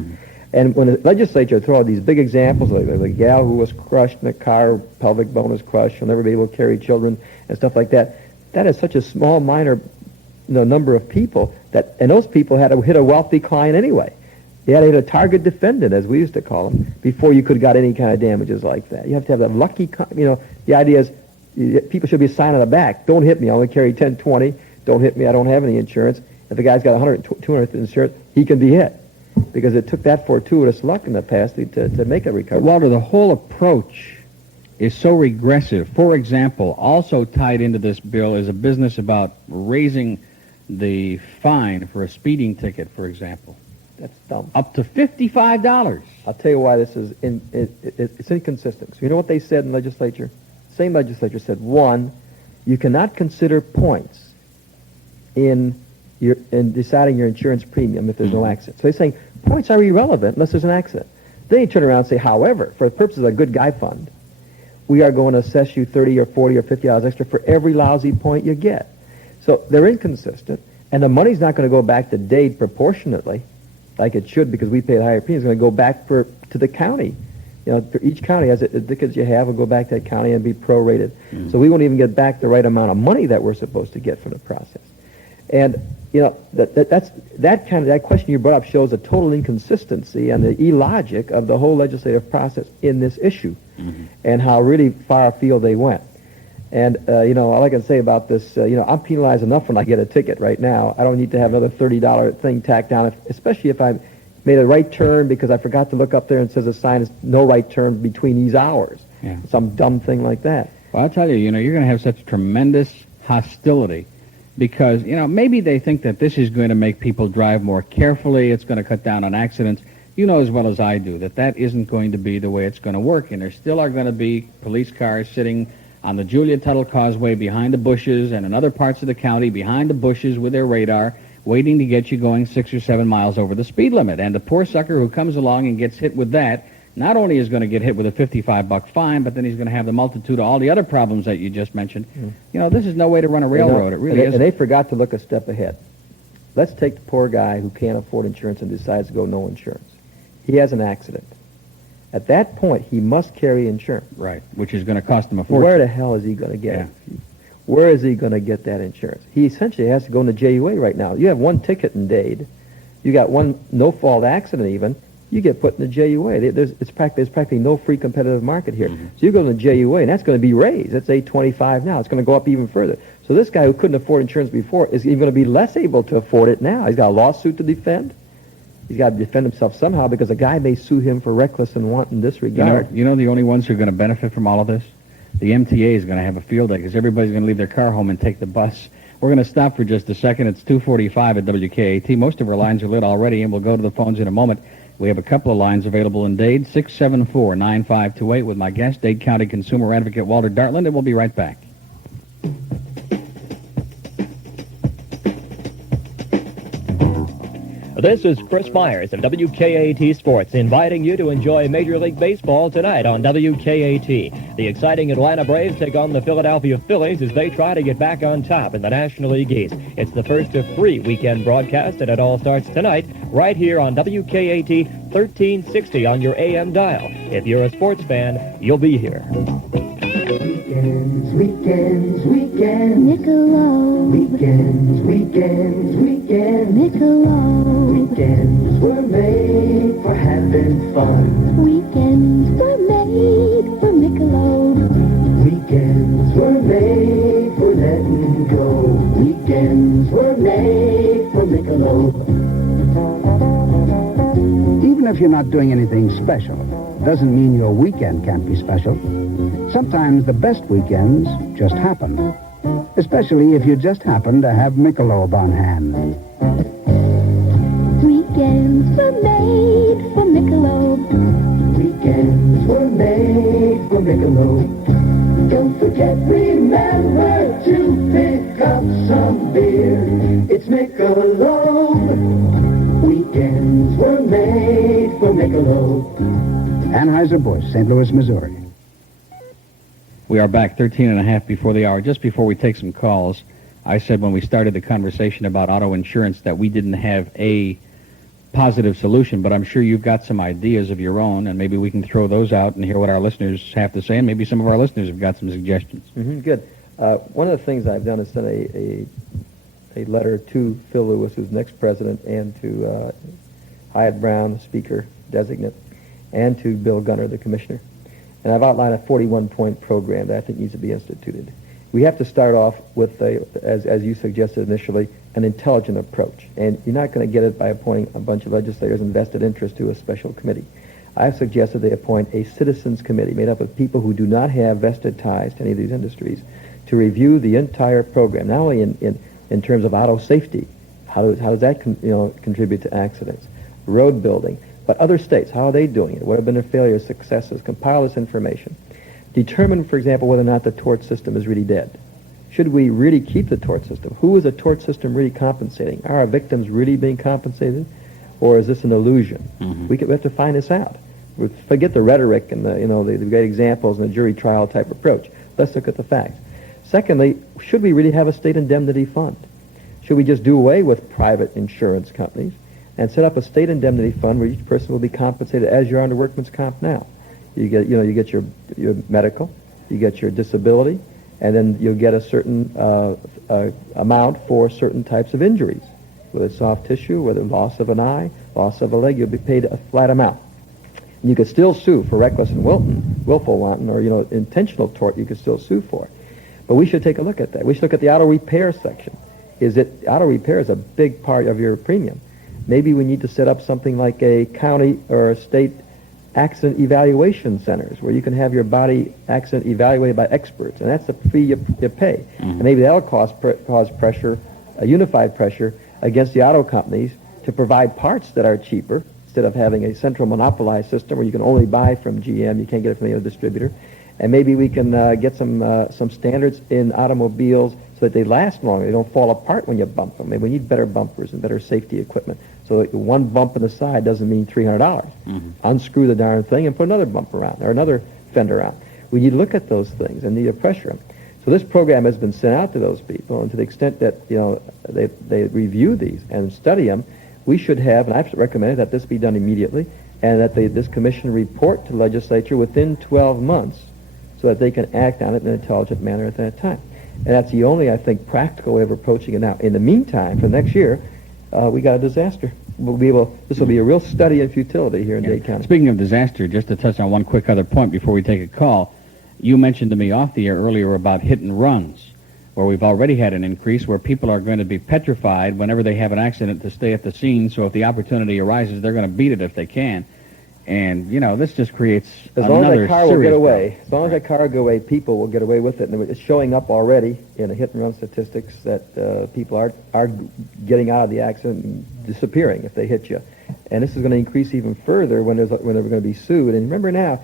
And when the legislature throw out these big examples, like the gal who was crushed in a car, pelvic bone was crushed, she'll never be able to carry children and stuff like that, that is such a small, minor number of people and those people had to hit a wealthy client anyway. You had to hit a target defendant, as we used to call them, before you could have got any kind of damages like that. You have to have that lucky, the idea is people should be a sign on the back. Don't hit me, I only carry 10, 20. Don't hit me, I don't have any insurance. If the guy's got 100, 200 insurance, he can be hit. Because it took that fortuitous luck in the past to make a recovery. Walter, the whole approach is so regressive. For example, also tied into this bill is a business about raising the fine for a speeding ticket, for example. That's dumb. Up to $55. I'll tell you why this is it's inconsistent. So you know what they said in legislature? Same legislature said, one, you cannot consider points in deciding your insurance premium if there's no accident. So they're saying points are irrelevant unless there's an accident. Then you turn around and say, however, for the purposes of a good guy fund, we are going to assess you $30 or $40 or $50 extra for every lousy point you get. So they're inconsistent, and the money's not going to go back to Dade proportionately, like it should, because we paid higher premiums. It's going to go back to the county. For each county, as the tickets you have will go back to that county and be prorated. So we won't even get back the right amount of money that we're supposed to get from the process. And that question you brought up shows a total inconsistency and the illogic of the whole legislative process in this issue, and how really far afield they went. And all I can say about this, I'm penalized enough when I get a ticket right now. I don't need to have another $30 thing tacked down, especially if I made a right turn because I forgot to look up there and it says a sign is no right turn between these hours. Yeah. Some dumb thing like that. Well, I'll tell you, you're going to have such tremendous hostility because, maybe they think that this is going to make people drive more carefully. It's going to cut down on accidents. You know as well as I do that isn't going to be the way it's going to work. And there still are going to be police cars sitting on the Julia Tuttle Causeway behind the bushes and in other parts of the county behind the bushes with their radar waiting to get you going 6 or 7 miles over the speed limit. And the poor sucker who comes along and gets hit with that not only is going to get hit with a $55 fine, but then he's going to have the multitude of all the other problems that you just mentioned. This is no way to run a railroad. It really isn't. And they forgot to look a step ahead. Let's take the poor guy who can't afford insurance and decides to go no insurance. He has an accident. At that point, he must carry insurance. Right, which is going to cost him a fortune. Where the hell is he going to get it? Where is he going to get that insurance? He essentially has to go into JUA right now. You have one ticket in Dade. You got one no-fault accident even. you get put in the JUA. There's practically no free competitive market here. So you go to the JUA, and that's going to be raised. That's 825 now. It's going to go up even further. So this guy who couldn't afford insurance before is even going to be less able to afford it now. He's got a lawsuit to defend. He's got to defend himself somehow because a guy may sue him for reckless and wanton disregard. You know the only ones who are going to benefit from all of this? The MTA is going to have a field day because everybody's going to leave their car home and take the bus. We're going to stop for just a second. It's 2:45 at WKAT. Most of our lines are lit already, and we'll go to the phones in a moment. We have a couple of lines available in Dade, 674-9528, with my guest, Dade County Consumer Advocate Walter Dartland, and we'll be right back. This is Chris Myers of WKAT Sports, inviting you to enjoy Major League Baseball tonight on WKAT. The exciting Atlanta Braves take on the Philadelphia Phillies as they try to get back on top in the National League East. It's the first of 3 weekend broadcasts, and it all starts tonight right here on WKAT 1360 on your AM dial. If you're a sports fan, you'll be here. Weekends, Michelob. Weekends, Michelob. Weekends were made for having fun. Weekends were made for Michelob. Weekends were made for letting go. Weekends were made for Michelob. Even if you're not doing anything special, doesn't mean your weekend can't be special. Sometimes the best weekends just happen, especially if you just happen to have Michelob on hand. Weekends were made for Michelob. Weekends were made for Michelob. Don't forget, remember to pick up some beer. It's Michelob. Weekends were made for Michelob. Anheuser-Busch, St. Louis, Missouri. We are back 13 and a half before the hour. Just before we take some calls, I said when we started the conversation about auto insurance that we didn't have a positive solution, but I'm sure you've got some ideas of your own, and maybe we can throw those out and hear what our listeners have to say, and maybe some of our listeners have got some suggestions. Good. One of the things I've done is send a letter to Phil Lewis, who's next president, and to Hyatt Brown, speaker designate, and to Bill Gunner, the commissioner. And I've outlined a 41-point program that I think needs to be instituted. We have to start off with, as you suggested initially, an intelligent approach. And you're not going to get it by appointing a bunch of legislators and vested interest to a special committee. I've suggested they appoint a citizens committee made up of people who do not have vested ties to any of these industries to review the entire program, not only in terms of auto safety, how does that contribute to accidents, road building, but other states, how are they doing it? What have been their failures, successes? Compile this information. Determine, for example, whether or not the tort system is really dead. Should we really keep the tort system? Who is the tort system really compensating? Are our victims really being compensated? Or is this an illusion? We have to find this out. Forget the rhetoric and the great examples and the jury trial type approach. Let's look at the facts. Secondly, should we really have a state indemnity fund? Should we just do away with private insurance companies and set up a state indemnity fund where each person will be compensated as you're under workman's comp now? You get your medical, you get your disability, and then you'll get a certain amount for certain types of injuries, whether it's soft tissue, whether loss of an eye, loss of a leg. You'll be paid a flat amount. And you could still sue for reckless and willful wanton, or intentional tort. You could still sue for. But we should take a look at that. We should look at the auto repair section. Auto repair is a big part of your premium. Maybe we need to set up something like a county or a state accident evaluation centers where you can have your body accident evaluated by experts, and that's the fee you pay. And maybe that'll cause pressure, a unified pressure against the auto companies to provide parts that are cheaper instead of having a central monopolized system where you can only buy from GM, you can't get it from any other distributor. And maybe we can get some standards in automobiles so that they last longer. They don't fall apart when you bump them. Maybe we need better bumpers and better safety equipment. So one bump in the side doesn't mean $300. Unscrew the darn thing and put another bumper on or another fender on. We need to look at those things and need to pressure them. So this program has been sent out to those people, and to the extent that they review these and study them, we should have, and I've recommended that this be done immediately, and that this commission report to the legislature within 12 months so that they can act on it in an intelligent manner at that time. And that's the only, I think, practical way of approaching it now. In the meantime, for next year, we got a disaster. will be able. This will be a real study in futility here in Dade County. Speaking of disaster, just to touch on one quick other point before we take a call, you mentioned to me off the air earlier about hit and runs, where we've already had an increase where people are going to be petrified whenever they have an accident to stay at the scene. So if the opportunity arises, they're going to beat it if they can. And, you know, this just creates as long as that car will get away. problem. As long as that car will go away, people will get away with it. And it's showing up already in the hit-and-run statistics that people are getting out of the accident and disappearing if they hit you. And this is going to increase even further when they're going to be sued. And remember now,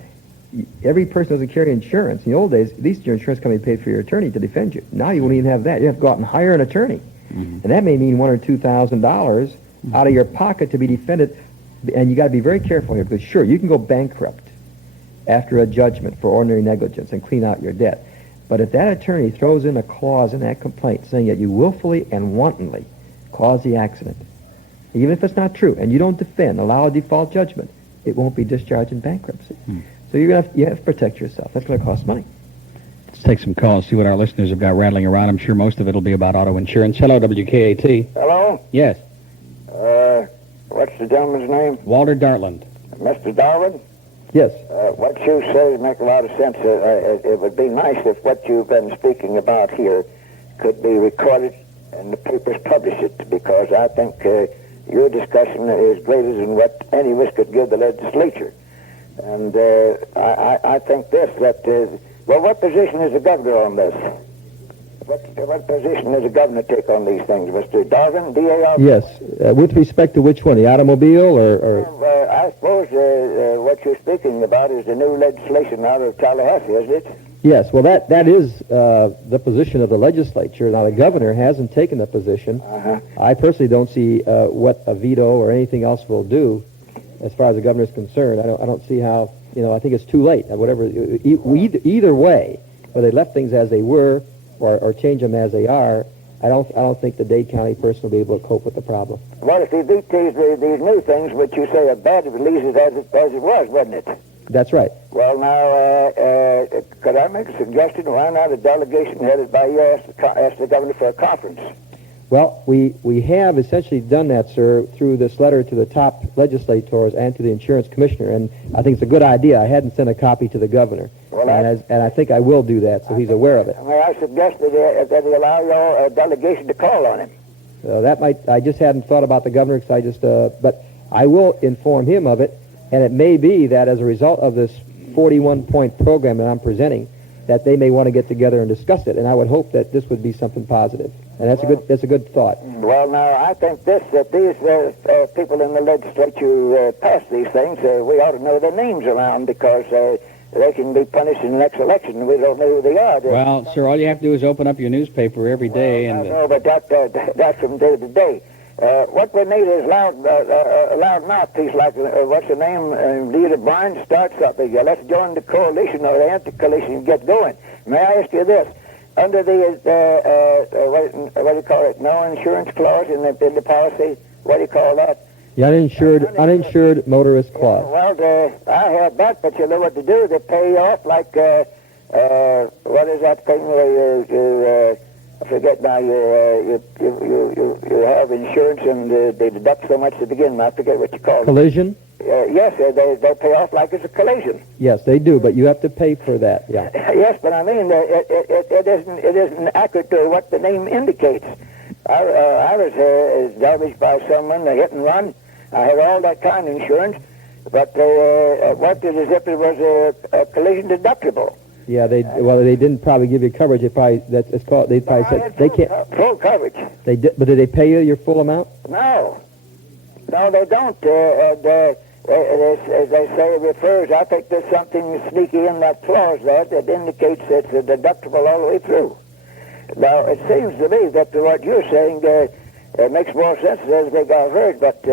every person doesn't carry insurance. In the old days, at least your insurance company paid for your attorney to defend you. Now you won't even have that. You have to go out and hire an attorney. And that may mean $1,000 or $2,000 out of your pocket to be defended. And you got to be very careful here, because sure, you can go bankrupt after a judgment for ordinary negligence and clean out your debt. But if that attorney throws in a clause in that complaint saying that you willfully and wantonly caused the accident, even if it's not true, and you don't defend, allow a default judgment, it won't be discharged in bankruptcy. So you have to protect yourself. That's going to cost money. Let's take some calls, see what our listeners have got rattling around. I'm sure most of it will be about auto insurance. Hello, WKAT. Hello? Yes. What's the gentleman's name? Walter Dartland. Mr. Darwin? Yes. What you say makes a lot of sense. It would be nice if what you've been speaking about here could be recorded and the papers publish it, because I think your discussion is greater than what any of us could give the legislature. And I think this, that, well, what position is the governor on this? What position does the governor take on these things, Mr. Darwin, D.A.R.? Yes. With respect to which one, the automobile or? I suppose what you're speaking about is the new legislation out of Tallahassee, isn't it? Yes. Well, that is the position of the legislature. Now, the governor hasn't taken that position. I personally don't see what a veto or anything else will do as far as the governor is concerned. I don't see how, I think it's too late. Whatever, either way, whether they left things as they were or change them as they are, I don't think the Dade County person will be able to cope with the problem. Well, if you beat these new things, which you say are bad, it leaves it as it was, wasn't it? That's right. Well, now, could I make a suggestion? Why not a delegation headed by you ask the governor for a conference? Well, we have essentially done that, sir, through this letter to the top legislators and to the insurance commissioner, and I think it's a good idea. I hadn't sent a copy to the governor, well, and I think I will do that, so he's aware of it. May I suggest that they allow your delegation to call on him? That might. I just hadn't thought about the governor, but I will inform him of it, and it may be that as a result of this 41-point program that I'm presenting, that they may want to get together and discuss it, and I would hope that this would be something positive. And that's a good thought. Well, now, I think that these people in the legislature pass these things, we ought to know their names around, because they can be punished in the next election, and we don't know who they are. Well, sir, all you have to do is open up your newspaper every day. I know, but that's from day to day. What we need is a loud mouthpiece, like, what's the name? Leader Barnes starts something. Let's join the coalition or the anti-coalition and get going. May I ask you this? Under the, what do you call it, no insurance clause in the policy, what do you call that? The uninsured motorist clause. Well, I have that, but you know what to do. They pay you off like, what is that thing where you I forget now, you have insurance and they deduct so much to begin. I forget what you call it. Collision? Yes, they pay off like it's a collision. Yes, they do, but you have to pay for that. Yeah. Yes, but I mean, it isn't accurate to what the name indicates. I was damaged by someone, a hit and run. I had all that kind of insurance, but it worked as if it was a collision deductible. Yeah, they didn't probably give you coverage. They probably said they can't. Full coverage. They did, but did they pay you your full amount? No, they don't. As they say, it refers. I think there's something sneaky in that clause there that indicates it's a deductible all the way through. Now, it seems to me that what you're saying makes more sense as they got heard, but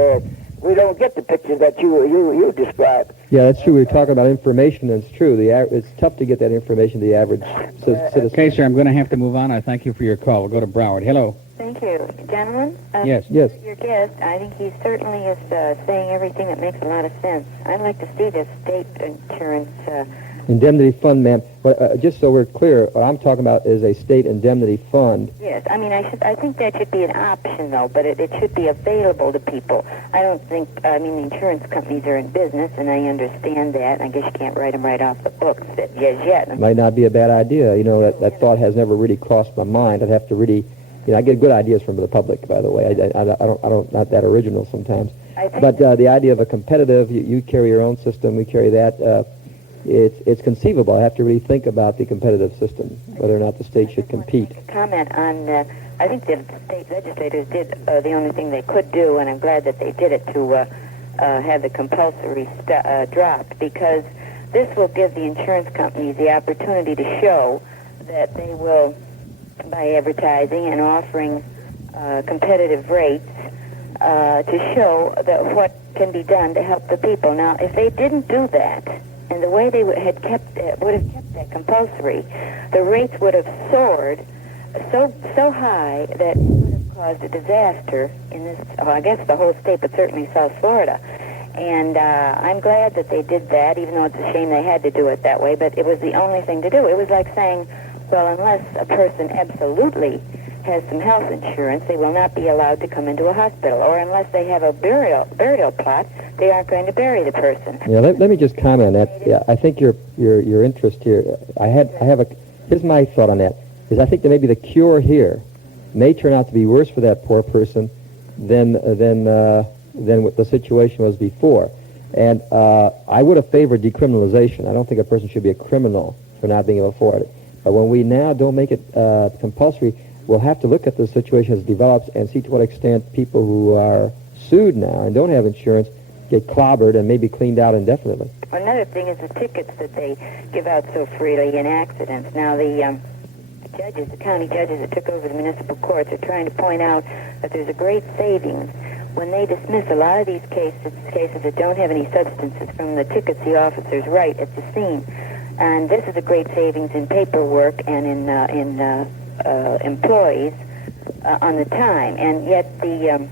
we don't get the picture that you described. Yeah, that's true. We were talking about information, and it's true. It's tough to get that information to the average citizen. Okay, sir, I'm going to have to move on. I thank you for your call. We'll go to Broward. Hello. Thank you. Gentlemen? Yes. Yes. Your guest, I think he certainly is saying everything that makes a lot of sense. I'd like to see this state insurance Indemnity fund, ma'am. Just so we're clear, what I'm talking about is a state indemnity fund. Yes, I mean, I think that should be an option, though, but it should be available to people. I don't think, I mean, the insurance companies are in business, and I understand that. I guess you can't write them right off the books yet. Might not be a bad idea. You know, that thought has never really crossed my mind. I'd have to really, you know, I get good ideas from the public, by the way. I don't, not that original sometimes. But the idea of a competitive, you carry your own system, we carry that. It's conceivable. I have to really think about the competitive system, whether or not the state should compete. Comment on, I think the state legislators did the only thing they could do, and I'm glad that they did it, to have the compulsory dropped, because this will give the insurance companies the opportunity to show that they will, by advertising and offering competitive rates, to show that what can be done to help the people. Now, if they didn't do that, and the way they would have kept that compulsory, the rates would have soared so high that it would have caused a disaster in this, I guess the whole state, but certainly South Florida. And I'm glad that they did that, even though it's a shame they had to do it that way, but it was the only thing to do. It was like saying, well, unless a person absolutely has some health insurance, they will not be allowed to come into a hospital, or unless they have a burial plot, they aren't going to bury the person. Yeah, let me just comment on that. Yeah, I think your interest here. Here's my thought on that. Is I think that maybe the cure here may turn out to be worse for that poor person than what the situation was before. And I would have favored decriminalization. I don't think a person should be a criminal for not being able to afford it. But when we now don't make it compulsory, we'll have to look at the situation as it develops and see to what extent people who are sued now and don't have insurance get clobbered and maybe cleaned out indefinitely. Another thing is the tickets that they give out so freely in accidents. Now, the county judges that took over the municipal courts are trying to point out that there's a great savings when they dismiss a lot of these cases that don't have any substances from the tickets the officers write at the scene. And this is a great savings in paperwork and in employees on the time, and yet the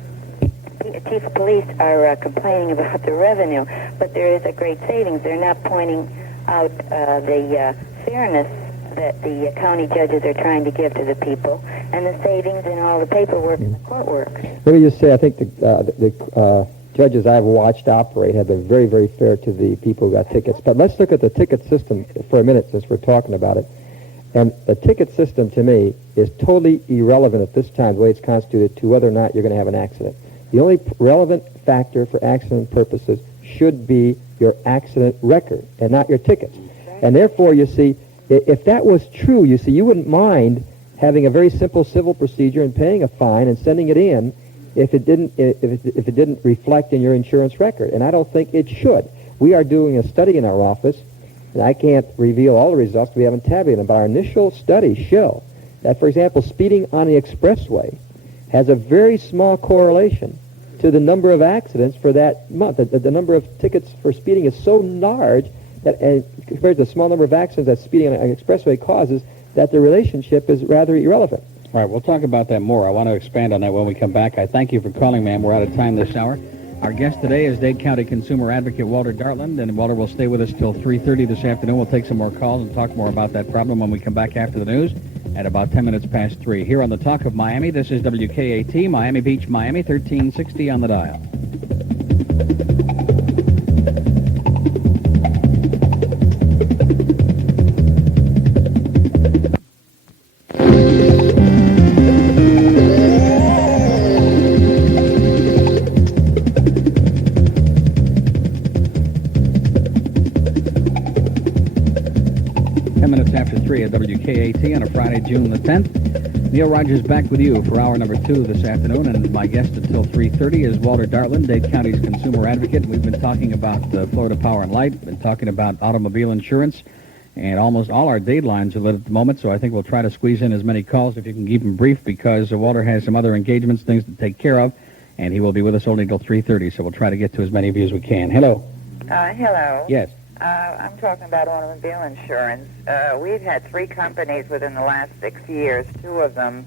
chief of police are complaining about the revenue, but there is a great savings. They're not pointing out the fairness that the county judges are trying to give to the people, and the savings in all the paperwork and the court work. Let me just say, I think the judges I've watched operate have been very, very fair to the people who got tickets. But let's look at the ticket system for a minute, since we're talking about it. And the ticket system, to me, is totally irrelevant at this time, the way it's constituted, to whether or not you're going to have an accident. The only relevant factor for accident purposes should be your accident record and not your tickets. And therefore, you see, if that was true, you see, you wouldn't mind having a very simple civil procedure and paying a fine and sending it in if it didn't reflect in your insurance record. And I don't think it should. We are doing a study in our office, and I can't reveal all the results. We haven't tabulated them, but our initial studies show that, for example, speeding on the expressway has a very small correlation to the number of accidents for that month. The number of tickets for speeding is so large that, compared to the small number of accidents that speeding on an expressway causes, that the relationship is rather irrelevant. All right, we'll talk about that more. I want to expand on that when we come back. I thank you for calling, ma'am. We're out of time this hour. Our guest today is Dade County consumer advocate Walter Dartland, and Walter will stay with us till 3:30 this afternoon. We'll take some more calls and talk more about that problem when we come back after the news at about 10 minutes past 3. Here on the Talk of Miami, this is WKAT, Miami Beach, Miami, 1360 on the dial. 10 minutes after 3 at WKAT on a Friday, June the 10th. Neil Rogers back with you for hour number 2 this afternoon, and my guest until 3:30 is Walter Dartland, Dade County's consumer advocate. We've been talking about Florida Power and Light, been talking about automobile insurance, and almost all our Dade lines are lit at the moment, so I think we'll try to squeeze in as many calls if you can keep them brief, because Walter has some other engagements, things to take care of, and he will be with us only until 3:30, so we'll try to get to as many of you as we can. Hello. Hello. Yes. I'm talking about automobile insurance. We've had 3 companies within the last 6 years, 2 of them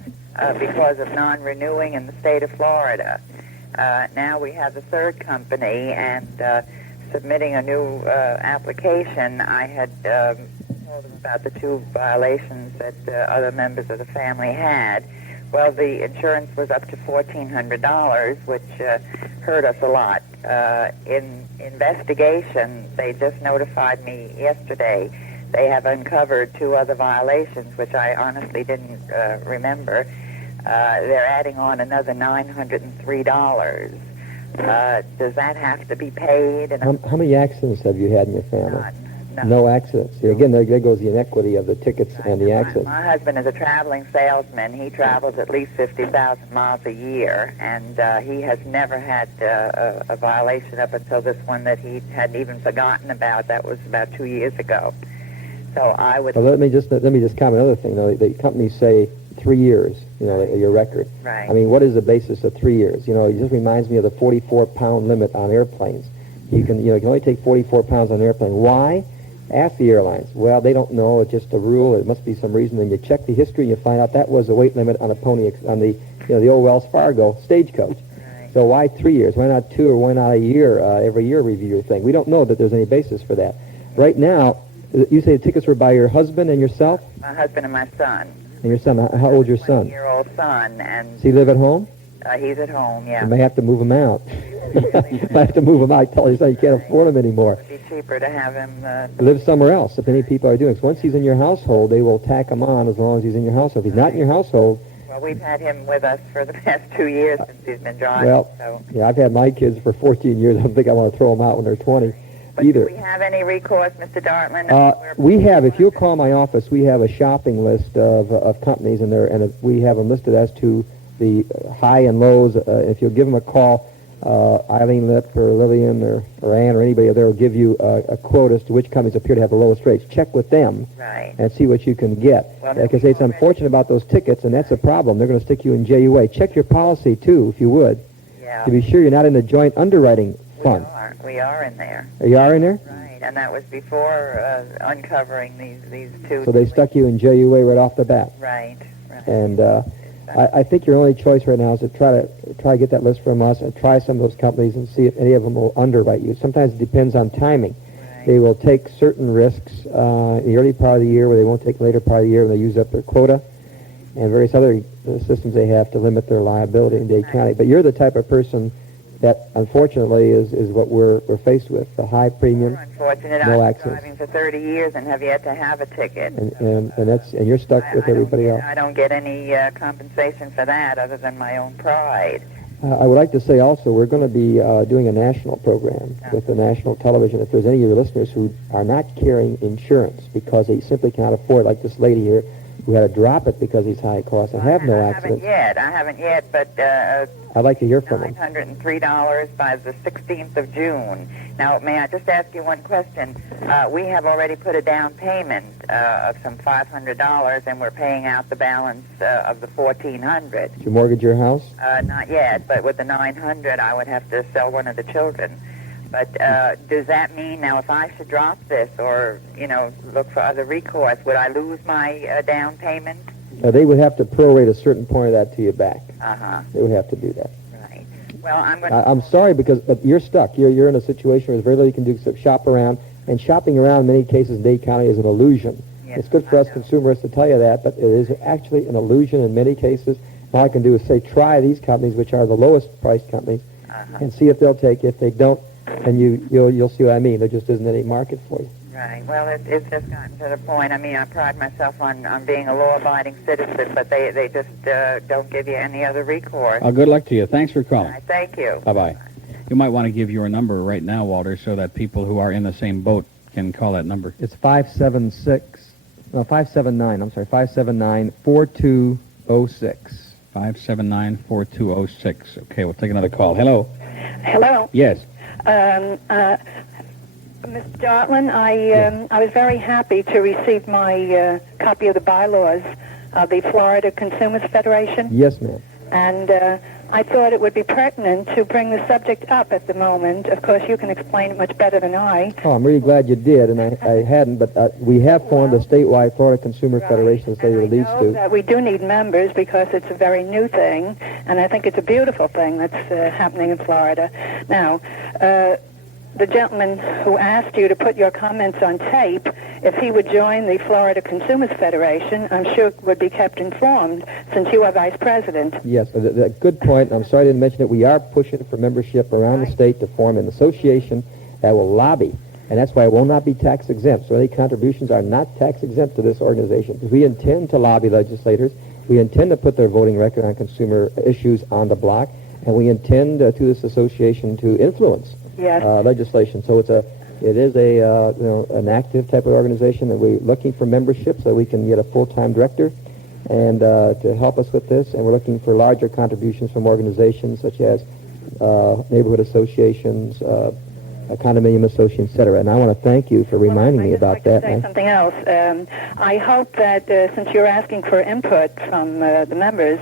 because of non-renewing in the state of Florida. Now we have the 3rd company, and submitting a new application, I had told them about the 2 violations that other members of the family had. Well, the insurance was up to $1,400, which hurt us a lot. In investigation, they just notified me yesterday. They have uncovered 2 other violations, which I honestly didn't remember. They're adding on another $903. Does that have to be paid? And How many accidents have you had in your family? None. No accidents. See, again, there goes the inequity of the tickets and the accidents. My husband is a traveling salesman. He travels at least 50,000 miles a year, and he has never had a violation up until this one that he hadn't even forgotten about. That was about 2 years ago. So I would... Well, let me just comment another thing. The companies say 3 years, your record. Right. I mean, what is the basis of 3 years? It just reminds me of the 44-pound limit on airplanes. You can only take 44 pounds on an airplane. Why? Ask the airlines. Well, they don't know. It's just a rule. It must be some reason. Then you check the history and you find out that was the weight limit on a pony, on the old Wells Fargo stagecoach. Right. So why 3 years? Why not 2 or why not a year? Every year review your thing. We don't know that there's any basis for that. Right now, you say the tickets were by your husband and yourself? My husband and my son. And your son. How old's your son? 20-year-old son. And does he live at home? He's at home, yeah. You may have to move him out. Might have to move him out. Tell your son you can't afford him anymore. It would be cheaper to have him... live somewhere else, if any people are doing it. So once he's in your household, they will tack him on as long as he's in your household. If he's not in your household... Well, we've had him with us for the past 2 years since he's been driving. Well, so. Yeah, I've had my kids for 14 years. I don't think I want to throw them out when they're 20 either. Do we have any recourse, Mr. Dartland? We have. If you'll call my office, we have a shopping list of companies, and we have them listed as to the high and lows. If you'll give them a call, Eileen Lipp or Lillian or Ann or anybody there will give you a quote as to which companies appear to have the lowest rates. Check with them and see what you can get. Well, like I say, it's unfortunate about those tickets, and that's a problem. They're going to stick you in JUA. Check your policy, too, if you would, to be sure you're not in the joint underwriting fund. We are in there. You are in there? Right, and that was before uncovering these 2. So they stuck you in JUA right off the bat. Right. And I think your only choice right now is to try to get that list from us and try some of those companies and see if any of them will underwrite you. Sometimes it depends on timing. Right. They will take certain risks in the early part of the year where they won't take the later part of the year when they use up their quota, and various other systems they have to limit their liability in Dade County. But you're the type of person that, unfortunately, is what we're faced with. The high premium, unfortunate. no I've accidents. been driving for 30 years and have yet to have a ticket. And you're stuck with everybody else. I don't get any compensation for that other than my own pride. I would like to say also we're going to be doing a national program with the national television. If there's any of your listeners who are not carrying insurance because they simply cannot afford it, like this lady here, who had to drop it because he's high cost and have no accidents. I haven't yet, but I'd like to hear from them. $903 by the 16th of June. Now, may I just ask you one question? We have already put a down payment of some $500, and we're paying out the balance of the $1,400. Did you mortgage your house? Not yet, but with the $900, I would have to sell one of the children. But does that mean now if I should drop this or, look for other recourse, would I lose my down payment? They would have to prorate a certain point of that to you back. They would have to do that. Right. Well, I'm sorry but you're stuck. You're in a situation where there's very little you can do except shop around. And shopping around in many cases in Dade County is an illusion. Yes, it's good for us consumers to tell you that, but it is actually an illusion in many cases. All I can do is say try these companies, which are the lowest priced companies, and see if they'll take it. If they don't, and you'll see what I mean. There just isn't any market for you. Right. Well, it's just gotten to the point. I mean, I pride myself on being a law-abiding citizen, but they just don't give you any other recourse. Good luck to you. Thanks for calling. Right, thank you. Bye-bye. You might want to give your number right now, Walter, so that people who are in the same boat can call that number. It's 579. I'm sorry, 579-4206. 579-4206. Okay, we'll take another call. Hello. Hello. Yes. Mr. Dartland, I was very happy to receive my copy of the bylaws of the Florida Consumers Federation. Yes, ma'am. And I thought it would be pertinent to bring the subject up at the moment. Of course, you can explain it much better than I. Oh, I'm really glad you did, and I hadn't, but we have formed a statewide Florida Consumer Federation, so you're leads to. That we do need members because it's a very new thing, and I think it's a beautiful thing that's happening in Florida. Now, the gentleman who asked you to put your comments on tape, if he would join the Florida Consumers Federation, I'm sure would be kept informed since you are vice president. Yes, good point. I'm sorry I didn't mention it. We are pushing for membership around the state to form an association that will lobby, and that's why it will not be tax exempt. So any contributions are not tax exempt to this organization. We intend to lobby legislators. We intend to put their voting record on consumer issues on the block, and we intend to this association to influence legislation. So it is an active type of organization that we're looking for membership so we can get a full-time director and to help us with this. And we're looking for larger contributions from organizations such as neighborhood associations, condominium association, etc. And I want to thank you for reminding me about that. Say something else. I hope that since you're asking for input from the members,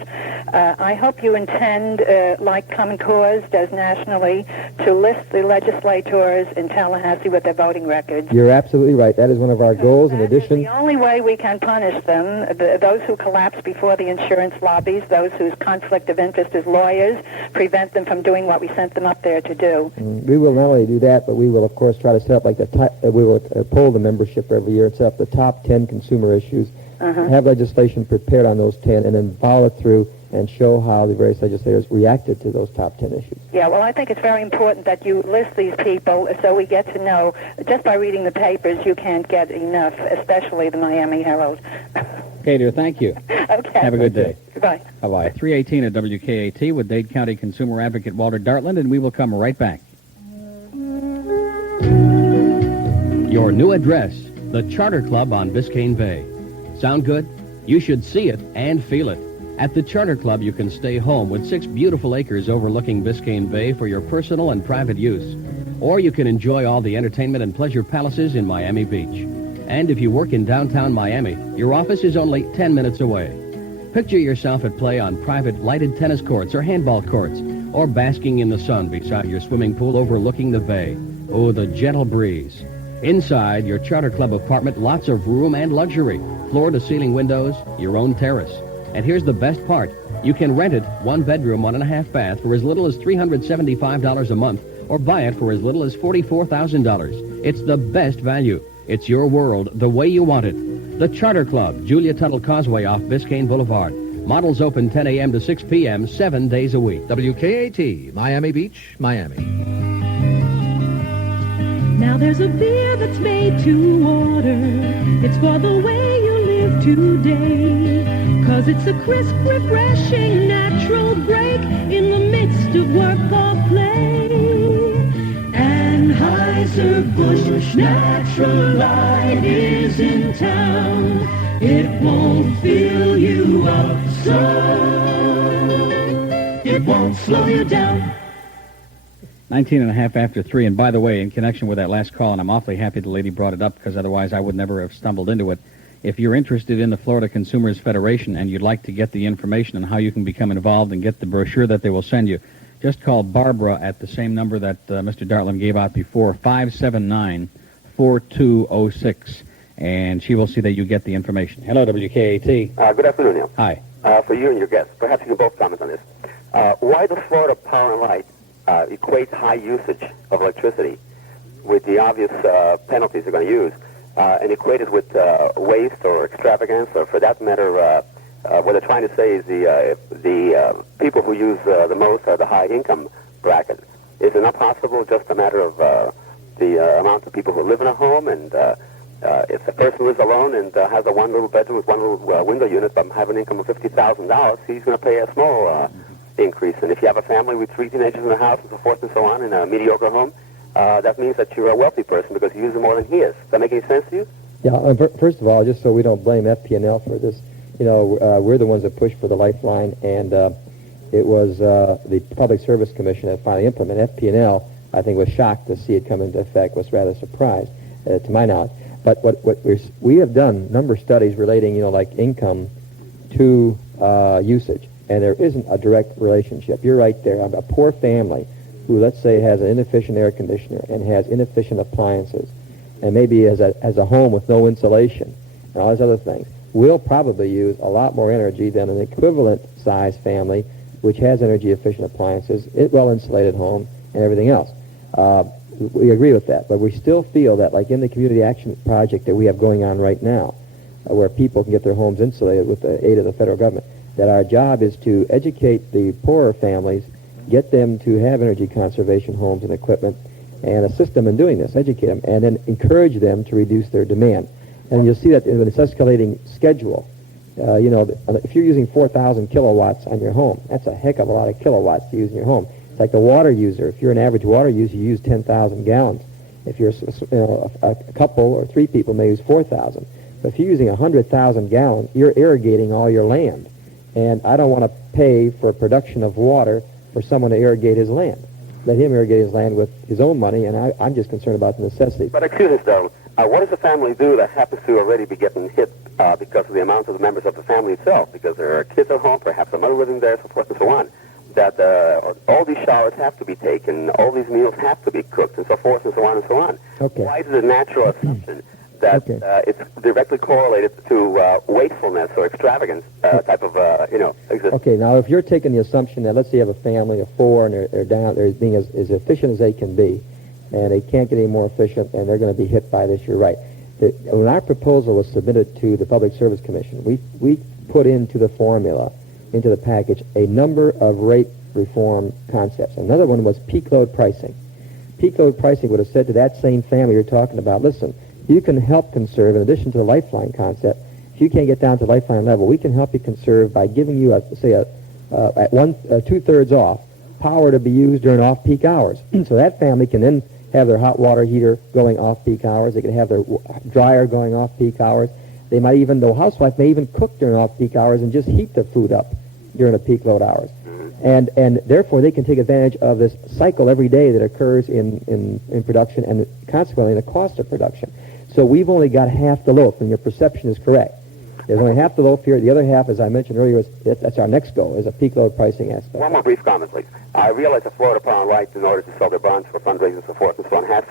I hope you intend, like Common Cause does nationally, to list the legislators in Tallahassee with their voting records. You're absolutely right. That is one of our goals. In addition, the only way we can punish them, those who collapse before the insurance lobbies, those whose conflict of interest is lawyers, prevent them from doing what we sent them up there to do. We will not only do that, but we will, of course, try to set up like we will poll the membership every year and set up the top 10 consumer issues, have legislation prepared on those 10, and then follow it through and show how the various legislators reacted to those top 10 issues. Yeah, well, I think it's very important that you list these people so we get to know. Just by reading the papers, you can't get enough, especially the Miami Herald. Okay, dear, thank you. Okay. Have a good day. Goodbye. Bye-bye. 3:18 at WKAT with Dade County Consumer Advocate Walter Dartland, and we will come right back. Your new address, the Charter Club on Biscayne Bay. Sound good? You should see it and feel it. At the Charter Club, you can stay home with 6 beautiful acres overlooking Biscayne Bay for your personal and private use. Or you can enjoy all the entertainment and pleasure palaces in Miami Beach. And if you work in downtown Miami, your office is only 10 minutes away. Picture yourself at play on private lighted tennis courts or handball courts, or basking in the sun beside your swimming pool overlooking the bay. Oh, the gentle breeze. Inside your Charter Club apartment, lots of room and luxury. Floor-to-ceiling windows, your own terrace. And here's the best part. You can rent it 1 bedroom, 1.5 bath for as little as $375 a month, or buy it for as little as $44,000. It's the best value. It's your world the way you want it. The Charter Club, Julia Tuttle Causeway off Biscayne Boulevard. Models open 10 a.m. to 6 p.m., 7 days a week. WKAT, Miami Beach, Miami. Now there's a beer that's made to order. It's for the way you live today. 'Cause it's a crisp, refreshing, natural break in the midst of work or play. Anheuser-Busch Natural Light is in town. It won't fill you up, so it won't slow you down. 19 and a half after 3, and by the way, in connection with that last call, and I'm awfully happy the lady brought it up because otherwise I would never have stumbled into it. If you're interested in the Florida Consumers Federation and you'd like to get the information on how you can become involved and get the brochure that they will send you, just call Barbara at the same number that Mr. Dartland gave out before, 579-4206, and she will see that you get the information. Hello, WKAT. Good afternoon, Neil. Hi. For you and your guests, perhaps you can both comment on this. Why does Florida Power and Light equate high usage of electricity with the obvious penalties they're going to use, and equate it with waste or extravagance, or for that matter, what they're trying to say is the people who use the most are the high-income bracket. Is it not possible just a matter of the amount of people who live in a home, and if the person lives alone and has a one little bedroom with one little window unit but have an income of $50,000, he's going to pay a small increase. And if you have a family with 3 teenagers in the house and so forth and so on in a mediocre home, that means that you're a wealthy person because you use more than he is. Does that make any sense to you? Yeah, first of all, just so we don't blame FP&L for this, we're the ones that pushed for the lifeline, and it was the Public Service Commission that finally implemented FP&L. I think was shocked to see it come into effect, was rather surprised, to my knowledge. But what we have done a number of studies relating, like income to usage, and there isn't a direct relationship. You're right there. A poor family who, let's say, has an inefficient air conditioner and has inefficient appliances, and maybe has a home with no insulation and all these other things, will probably use a lot more energy than an equivalent size family which has energy efficient appliances, well insulated home, and everything else. we agree with that, but we still feel that, like in the community action project that we have going on right now, where people can get their homes insulated with the aid of the federal government, that our job is to educate the poorer families, get them to have energy conservation homes and equipment, and assist them in doing this, educate them, and then encourage them to reduce their demand. And you'll see that in this escalating schedule. If you're using 4,000 kilowatts on your home, that's a heck of a lot of kilowatts to use in your home. It's like the water user. If you're an average water user, you use 10,000 gallons. If you're a couple or three people may use 4,000. But if you're using 100,000 gallons, you're irrigating all your land. And I don't want to pay for production of water for someone to irrigate his land. Let him irrigate his land with his own money, and I'm just concerned about the necessity. But excuse us, though. What does a family do that happens to already be getting hit because of the amount of the members of the family itself? Because there are kids at home, perhaps a mother living there, so forth and so on. That all these showers have to be taken, all these meals have to be cooked, and so forth and so on and so on. Okay. Why is it a natural assumption that it's directly correlated to wastefulness or extravagance type of, existence? Okay, now if you're taking the assumption that, let's say you have a family of four and they're being as efficient as they can be, and they can't get any more efficient, and they're going to be hit by this, you're right. When our proposal was submitted to the Public Service Commission, we put into the formula, into the package, a number of rate reform concepts. Another one was peak load pricing. Peak load pricing would have said to that same family you're talking about, listen, you can help conserve, in addition to the lifeline concept, if you can't get down to lifeline level, we can help you conserve by giving you, at 2/3 off, power to be used during off-peak hours. So that family can then have their hot water heater going off-peak hours. They can have their dryer going off-peak hours. They might even, the housewife may even cook during off-peak hours and just heat their food up during the peak load hours. And therefore, they can take advantage of this cycle every day that occurs in production and consequently the cost of production. So we've only got half the loaf, and your perception is correct. There's only half the loaf here. The other half, as I mentioned earlier, that's our next goal, is a peak load pricing aspect. One more brief comment, please. I realize that Florida Power and Light, in order to sell their bonds for fundraising and so forth and so on, has to